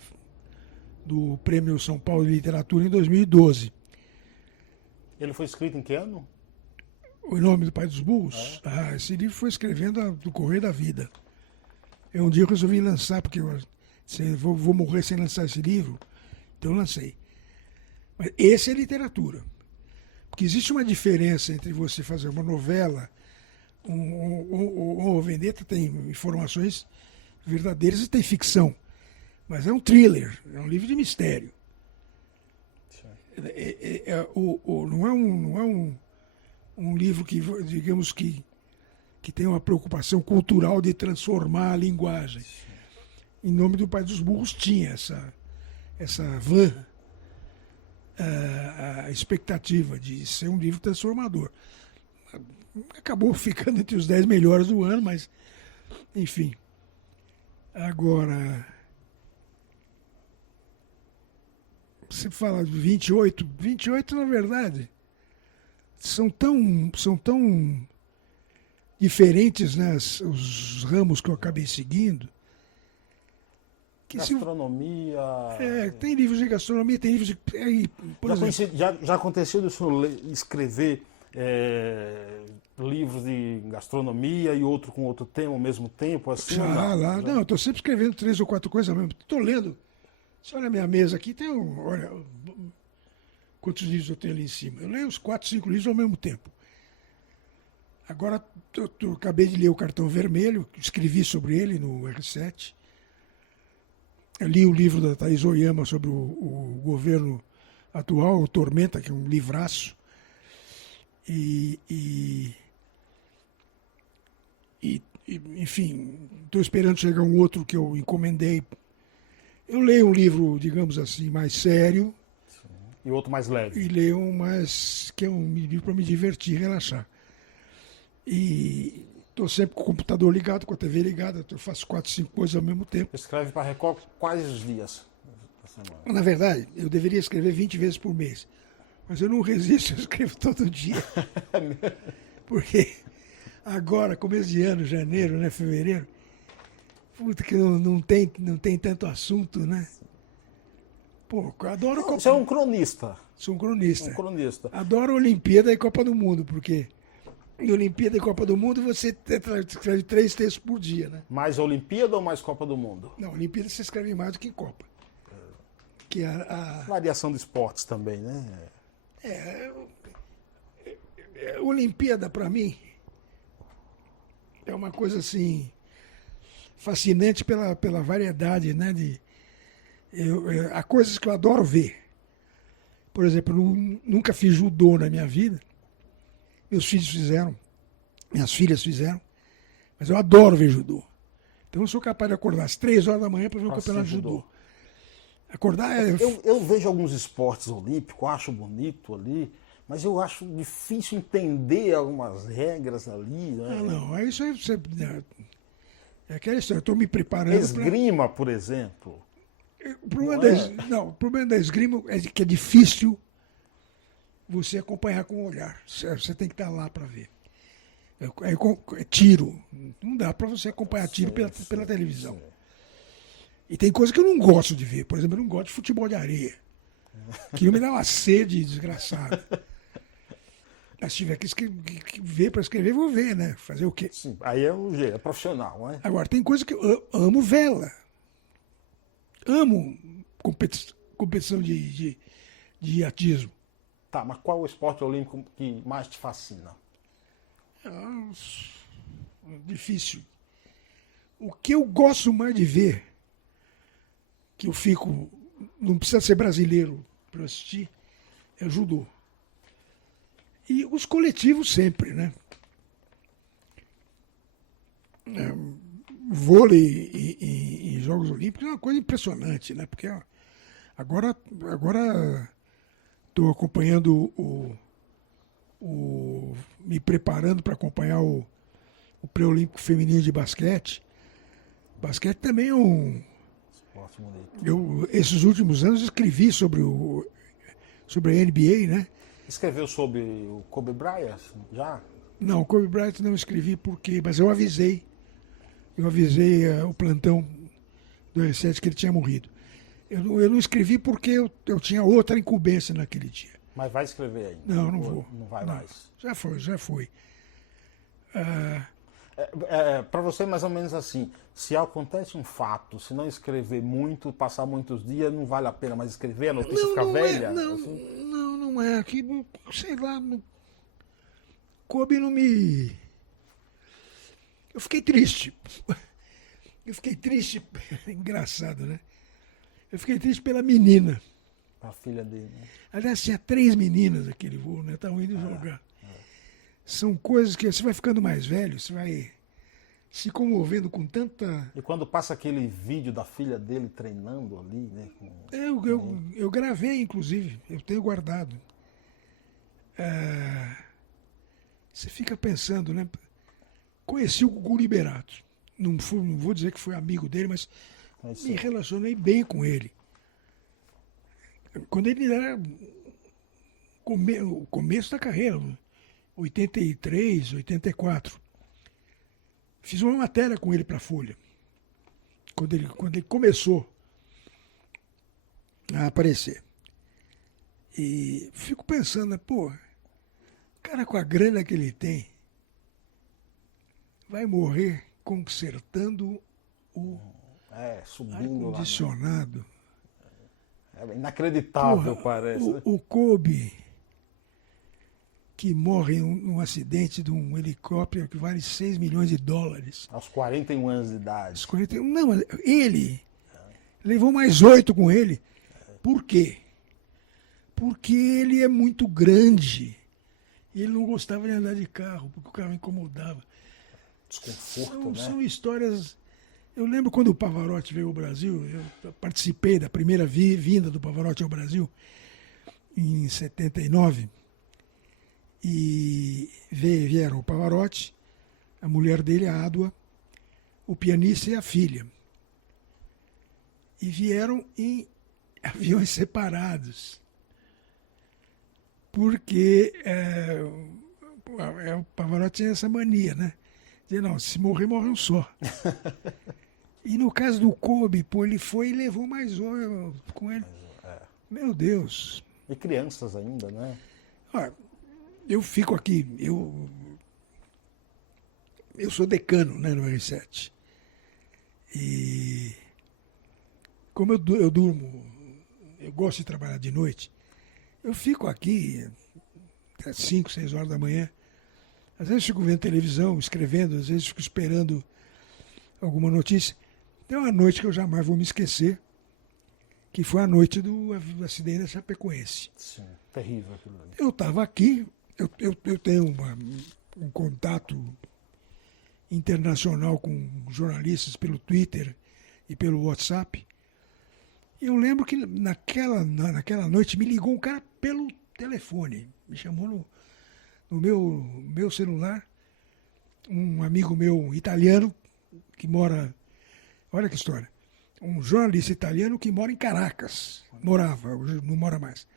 do Prêmio São Paulo de Literatura em 2012. Ele foi escrito em que ano? O Em Nome do Pai dos Burros? Esse livro foi escrevendo do correr da vida. Um dia eu resolvi lançar, porque eu vou morrer sem lançar esse livro, então eu lancei. Mas esse é literatura. Porque existe uma diferença entre você fazer uma novela, o Vendetta tem informações verdadeiras e tem ficção. Mas é um thriller, é um livro de mistério. Não é um livro que, digamos que tem uma preocupação cultural de transformar a linguagem. Em Nome do Pai dos Burros tinha essa a expectativa de ser um livro transformador. Acabou ficando entre os 10 melhores do ano, mas, enfim. Agora, você fala de 28, na verdade, são tão diferentes, né, os ramos que eu acabei seguindo. Gastronomia. Tem livros de gastronomia, tem livros de. Já aconteceu de o senhor escrever livros de gastronomia e outro com outro tema ao mesmo tempo? Assim, Não, eu estou sempre escrevendo 3 ou 4 coisas ao mesmo tempo. Estou lendo. Você olha a minha mesa aqui, olha quantos livros eu tenho ali em cima. Eu leio uns 4, 5 livros ao mesmo tempo. Agora, eu acabei de ler O Cartão Vermelho, escrevi sobre ele no R7. Eu li o livro da Thaís Oyama sobre o governo atual, o Tormenta, que é um livraço. Enfim, estou esperando chegar um outro que eu encomendei. Eu leio um livro, digamos assim, mais sério. Sim. E outro mais leve. E leio que é um livro para me divertir, relaxar. E estou sempre com o computador ligado, com a TV ligada, eu faço 4, 5 coisas ao mesmo tempo. Escreve para a Record quais os dias da semana? Na verdade, eu deveria escrever 20 vezes por mês. Mas eu não resisto, eu escrevo todo dia. Porque agora, começo de ano, janeiro, né, fevereiro, puta que não tem tanto assunto, né? Pô, eu adoro Copa. Você é um cronista. Sou um cronista. Um cronista. Adoro Olimpíada e Copa do Mundo, porque em Olimpíada e Copa do Mundo você escreve 3 textos por dia, né? Mais Olimpíada ou mais Copa do Mundo? Não, Olimpíada você escreve mais do que em Copa. Que Variação de esportes também, né? Olimpíada, para mim, é uma coisa assim fascinante pela variedade, né? Há coisas que eu adoro ver. Por exemplo, eu nunca fiz judô na minha vida. Meus filhos fizeram, minhas filhas fizeram, mas eu adoro ver judô. Então eu sou capaz de acordar às 3 horas da manhã para ver um campeonato de judô. Acordar é... eu vejo alguns esportes olímpicos, acho bonito ali, mas eu acho difícil entender algumas regras ali. Né? Não, isso aí você... É aquela história, eu estou me preparando. Esgrima, por exemplo. O problema da esgrima é que é difícil você acompanhar com o olhar. Você tem que estar lá para ver. É tiro. Não dá para você acompanhar tiro pela televisão. E tem coisa que eu não gosto de ver. Por exemplo, eu não gosto de futebol de areia. Que me dá uma sede desgraçada. Mas se tiver que ver para escrever, vou ver, né? Fazer o quê? Sim, aí é o jeito, é profissional, né? Agora, tem coisa que eu amo vela. Amo competição de atismo. Tá, mas qual o esporte olímpico que mais te fascina? Difícil. O que eu gosto mais de ver, que eu fico... Não precisa ser brasileiro para assistir, é judô. E os coletivos sempre, né? Vôlei e Jogos Olímpicos é uma coisa impressionante, né? Porque agora estou acompanhando me preparando para acompanhar o pré-olímpico feminino de basquete. Basquete também é um... Esporte bonito. Esses últimos anos escrevi sobre a NBA, né? Escreveu sobre o Kobe Bryant já? Não, o Kobe Bryant não escrevi mas eu avisei. O plantão do R7 que ele tinha morrido. Eu não escrevi porque eu tinha outra incumbência naquele dia. Mas vai escrever ainda? Não vou. Não vai mais? Já foi. Para você, mais ou menos assim, se acontece um fato, se não escrever muito, passar muitos dias, não vale a pena mais escrever, a notícia fica velha? Não é. Aqui, sei lá, Kobe não me... Eu fiquei triste. Engraçado, né? Eu fiquei triste pela menina. A filha dele, né? Aliás, tinha 3 meninas aquele voo, né? Estavam indo jogar. São coisas que você vai ficando mais velho, você vai se comovendo com tanta... E quando passa aquele vídeo da filha dele treinando ali, né? Eu gravei, inclusive, eu tenho guardado. Você fica pensando, né? Conheci o Gugu Liberato. Não vou dizer que fui amigo dele, mas me relacionei bem com ele. Quando ele era o começo da carreira, 83, 84. Fiz uma matéria com ele para a Folha. Quando ele começou a aparecer. E fico pensando, né, pô, o cara com a grana que ele tem vai morrer consertando o subindo ar-condicionado. É inacreditável, parece. O Kobe, que morre num acidente de um helicóptero que vale 6 milhões de dólares. Aos 41 anos de idade. Não, ele levou mais 8 com ele. Por quê? Porque ele é muito grande. E ele não gostava de andar de carro, porque o carro incomodava. Desconforto, São histórias... Eu lembro quando o Pavarotti veio ao Brasil, eu participei da primeira vinda do Pavarotti ao Brasil, em 79. E vieram o Pavarotti, a mulher dele, a Ádua, o pianista e a filha. E vieram em aviões separados. porque o Pavarotti tinha essa mania, né? Dizer, não, se morrer, morre um só. E no caso do Kobe, pô, ele foi e levou mais um com ele. Meu Deus. E crianças ainda, né? Olha, eu fico aqui, eu sou decano, né, no R7. E como eu durmo, eu gosto de trabalhar de noite, eu fico aqui até 5, 6 horas da manhã. Às vezes fico vendo televisão, escrevendo, às vezes fico esperando alguma notícia. Tem uma noite que eu jamais vou me esquecer, que foi a noite do acidente da Chapecoense. Sim, terrível aquilo ali. Eu estava aqui, eu tenho um contato internacional com jornalistas pelo Twitter e pelo WhatsApp. E eu lembro que naquela noite me ligou um cara pelo telefone, me chamou no meu celular, um amigo meu italiano que mora, olha que história, um jornalista italiano que mora em Caracas, morava, hoje não mora mais.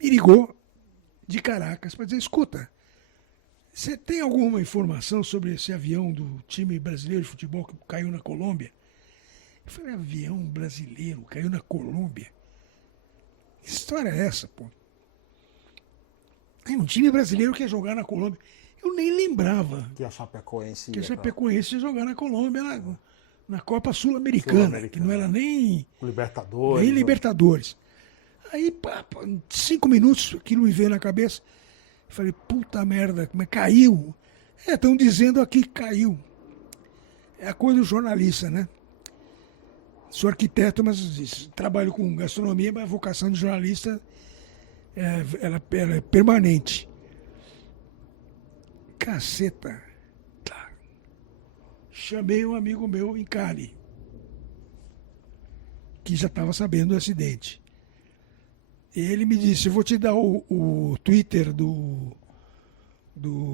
Me ligou de Caracas para dizer, escuta, você tem alguma informação sobre esse avião do time brasileiro de futebol que caiu na Colômbia? Eu falei, avião brasileiro caiu na Colômbia? Que história é essa, pô? Um time brasileiro que ia jogar na Colômbia. Eu nem lembrava Que a Chapecoense que a Chapecoense ia jogar na Colômbia na Copa Sul-Americana, que não era nem Libertadores. Libertadores. Aí, 5 minutos, aquilo me veio na cabeça. Eu falei, puta merda, mas caiu. Estão dizendo aqui que caiu. É a coisa do jornalista, né? Sou arquiteto, mas trabalho com gastronomia, mas a vocação de jornalista ela é permanente. Caceta. Tá. Chamei um amigo meu em Cali, que já estava sabendo do acidente. E ele me disse, eu vou te dar o Twitter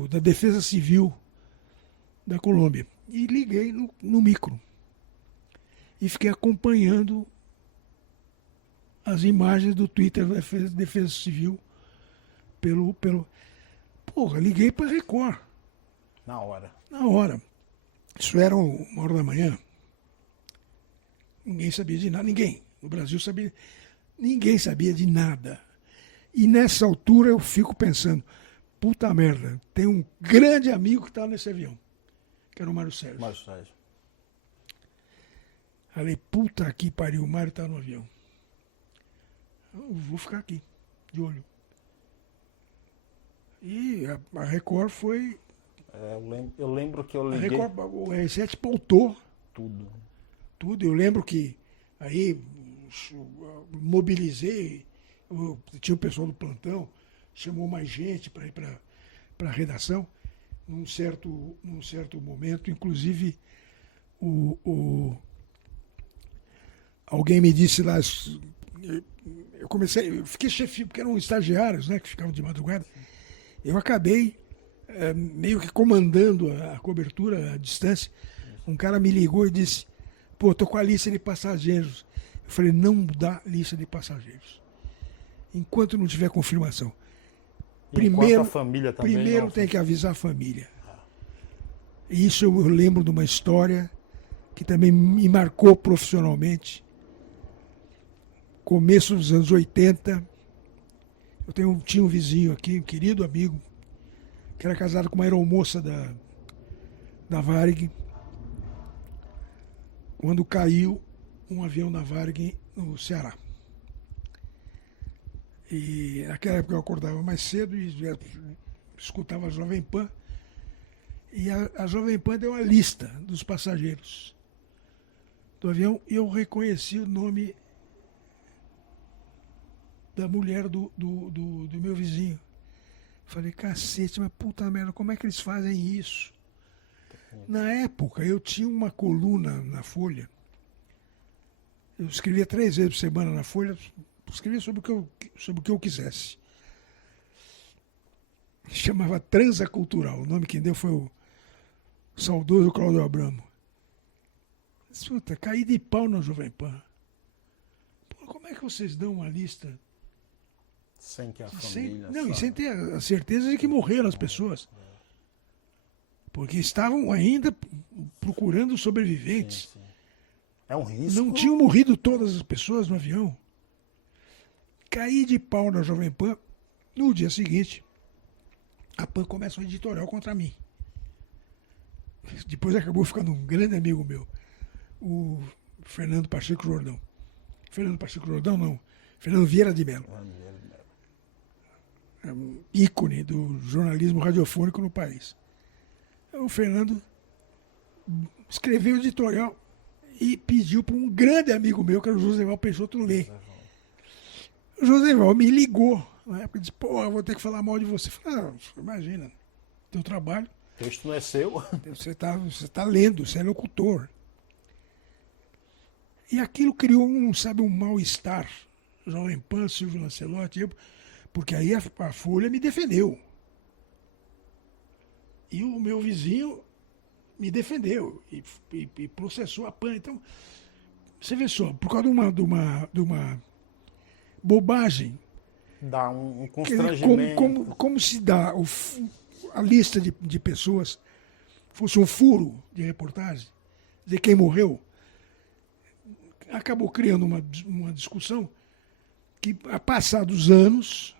da Defesa Civil da Colômbia. E liguei no micro. E fiquei acompanhando as imagens do Twitter da Defesa Civil pelo... Porra, liguei para a Record. Na hora. Na hora. Isso era 1h da manhã. Ninguém sabia de nada. Ninguém. No Brasil sabia... Ninguém sabia de nada. E nessa altura eu fico pensando, puta merda, tem um grande amigo que estava nesse avião, que era o Mário Sérgio. Mário Sérgio. Falei, puta que pariu, o Mário está no avião. Eu vou ficar aqui, de olho. E a Record foi... eu lembro que eu A liguei... Record, o R7 pautou Tudo. tudo. Eu lembro que aí mobilizei, tinha o pessoal do plantão, chamou mais gente para ir para a redação. Num certo momento, inclusive, alguém me disse lá, eu fiquei chefe, porque eram estagiários, né, que ficavam de madrugada. Eu acabei meio que comandando a cobertura à distância. Um cara me ligou e disse, pô, tô com a lista de passageiros. Eu falei, não dá lista de passageiros enquanto não tiver confirmação. A família também Primeiro tem que avisar a família. E isso eu lembro de uma história que também me marcou profissionalmente. Começo dos anos 80, tinha um vizinho aqui, um querido amigo, que era casado com uma aeromoça da Varig. Quando caiu um avião da Varig no Ceará. E naquela época eu acordava mais cedo e escutava a Jovem Pan. E a Jovem Pan deu uma lista dos passageiros do avião e eu reconheci o nome da mulher do meu vizinho. Falei, cacete, mas puta merda, como é que eles fazem isso? Na época eu tinha uma coluna na Folha. Eu escrevia 3 vezes por semana na Folha, escrevia sobre o que eu quisesse. Chamava Transa Cultural. O nome que deu foi o saudoso Cláudio Abramo. Escuta, caí de pau na Jovem Pan. Pô, como é que vocês dão uma lista Sem que a Sem, família não, e saiba. sem ter a certeza de que morreram as pessoas. Porque estavam ainda procurando sobreviventes. Sim. É um risco. Não tinham morrido todas as pessoas no avião. Caí de pau na Jovem Pan. No dia seguinte, a Pan começa um editorial contra mim. Depois acabou ficando um grande amigo meu, o Fernando Pacheco Jordão. Fernando Pacheco Jordão, não. Fernando Vieira de Mello. É um ícone do jornalismo radiofônico no país. O Fernando escreveu o editorial e pediu para um grande amigo meu, que era o Joséval Peixoto, ler. O Joséval me ligou na época e disse: pô, eu vou ter que falar mal de você. Eu falei: não, imagina, teu trabalho. O texto não é seu. Você tá lendo, você é locutor. E aquilo criou um mal-estar. Jovem Pan, Silvio Lancelotti, porque aí a Folha me defendeu. E o meu vizinho me defendeu e processou a Pan. Então, você vê só, por causa de uma bobagem. Dá um Quer dizer, constrangimento. como se dá a lista de pessoas fosse um furo de reportagem, dizer quem morreu, acabou criando uma discussão que, a passados anos,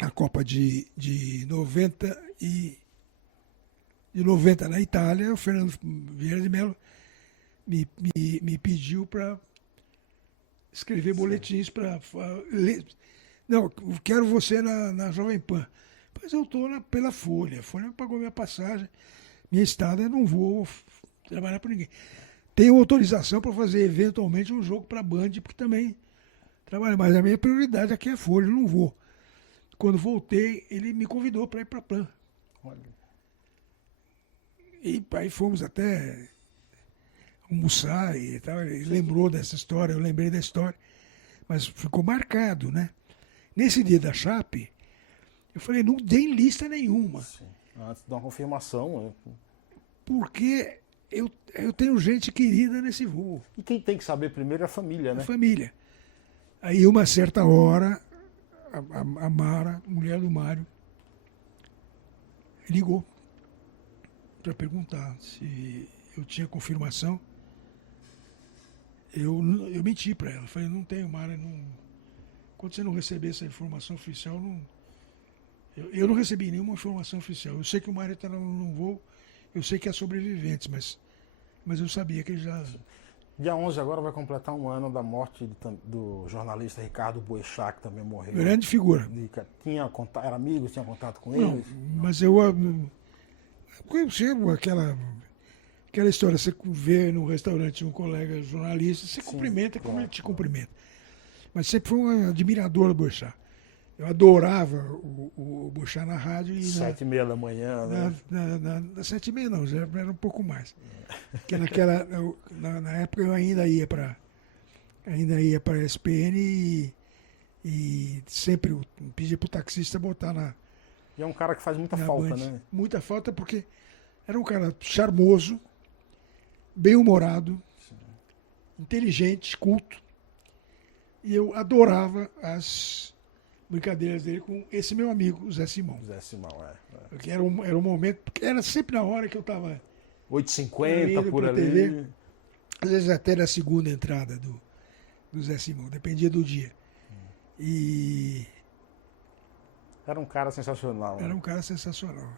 a Copa de 90 de 90 na Itália, o Fernando Vieira de Mello me pediu para escrever boletins para ler. Não, quero você na Jovem Pan. Mas eu estou pela Folha. A Folha pagou minha passagem, minha estada, eu não vou trabalhar para ninguém. Tenho autorização para fazer eventualmente um jogo para a Band, porque também trabalho. Mas a minha prioridade aqui é a Folha, eu não vou. Quando voltei, ele me convidou para ir para a Pan. E aí fomos até almoçar e tal. Ele lembrou dessa história, eu lembrei da história. Mas ficou marcado, né? Nesse dia da Chape, eu falei: não dei lista nenhuma. Sim. Antes de uma confirmação. Porque eu tenho gente querida nesse voo. E quem tem que saber primeiro é a família, né? A família. Aí, uma certa hora, a Mara, mulher do Mário, ligou para perguntar se eu tinha confirmação. Eu menti para ela. Falei: não tenho, Mara. Quando você não receber essa informação oficial, eu não recebi nenhuma informação oficial. Eu sei que o Mário está num voo, eu sei que é sobreviventes, mas eu sabia que ele já... Dia 11 agora vai completar um ano da morte do jornalista Ricardo Boechat, que também morreu. Grande figura. Era amigo, tinha contato com Não, ele? mas eu conheceu aquela história, você vê no restaurante um colega jornalista, você cumprimenta como ele te cumprimenta. Mas sempre foi um admirador do Boechat. Eu adorava o Boechat na rádio. 7h30 da manhã, né? Na 7h30 não, já era um pouco mais. Porque na época eu ainda ia para a SPN e sempre pedia para o taxista botar na... E é um cara que faz muita falta, Band. né? Muita falta, porque era um cara charmoso, bem-humorado, inteligente, culto. E eu adorava as brincadeiras dele com esse meu amigo, o Zé Simão. Zé Simão, Porque era um momento, porque era sempre na hora que eu estava 8h50 por ali. TV. Às vezes até na segunda entrada do Zé Simão, dependia do dia. E era um cara sensacional. Era um cara sensacional.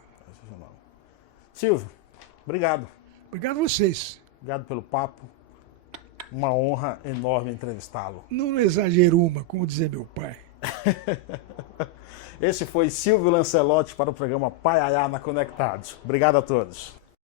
Silvio, obrigado. Obrigado a vocês. Obrigado pelo papo. Uma honra enorme entrevistá-lo. Não exagero como dizia meu pai. Esse foi Silvio Lancelotti para o programa Paiaiá na Conectados. Obrigado a todos.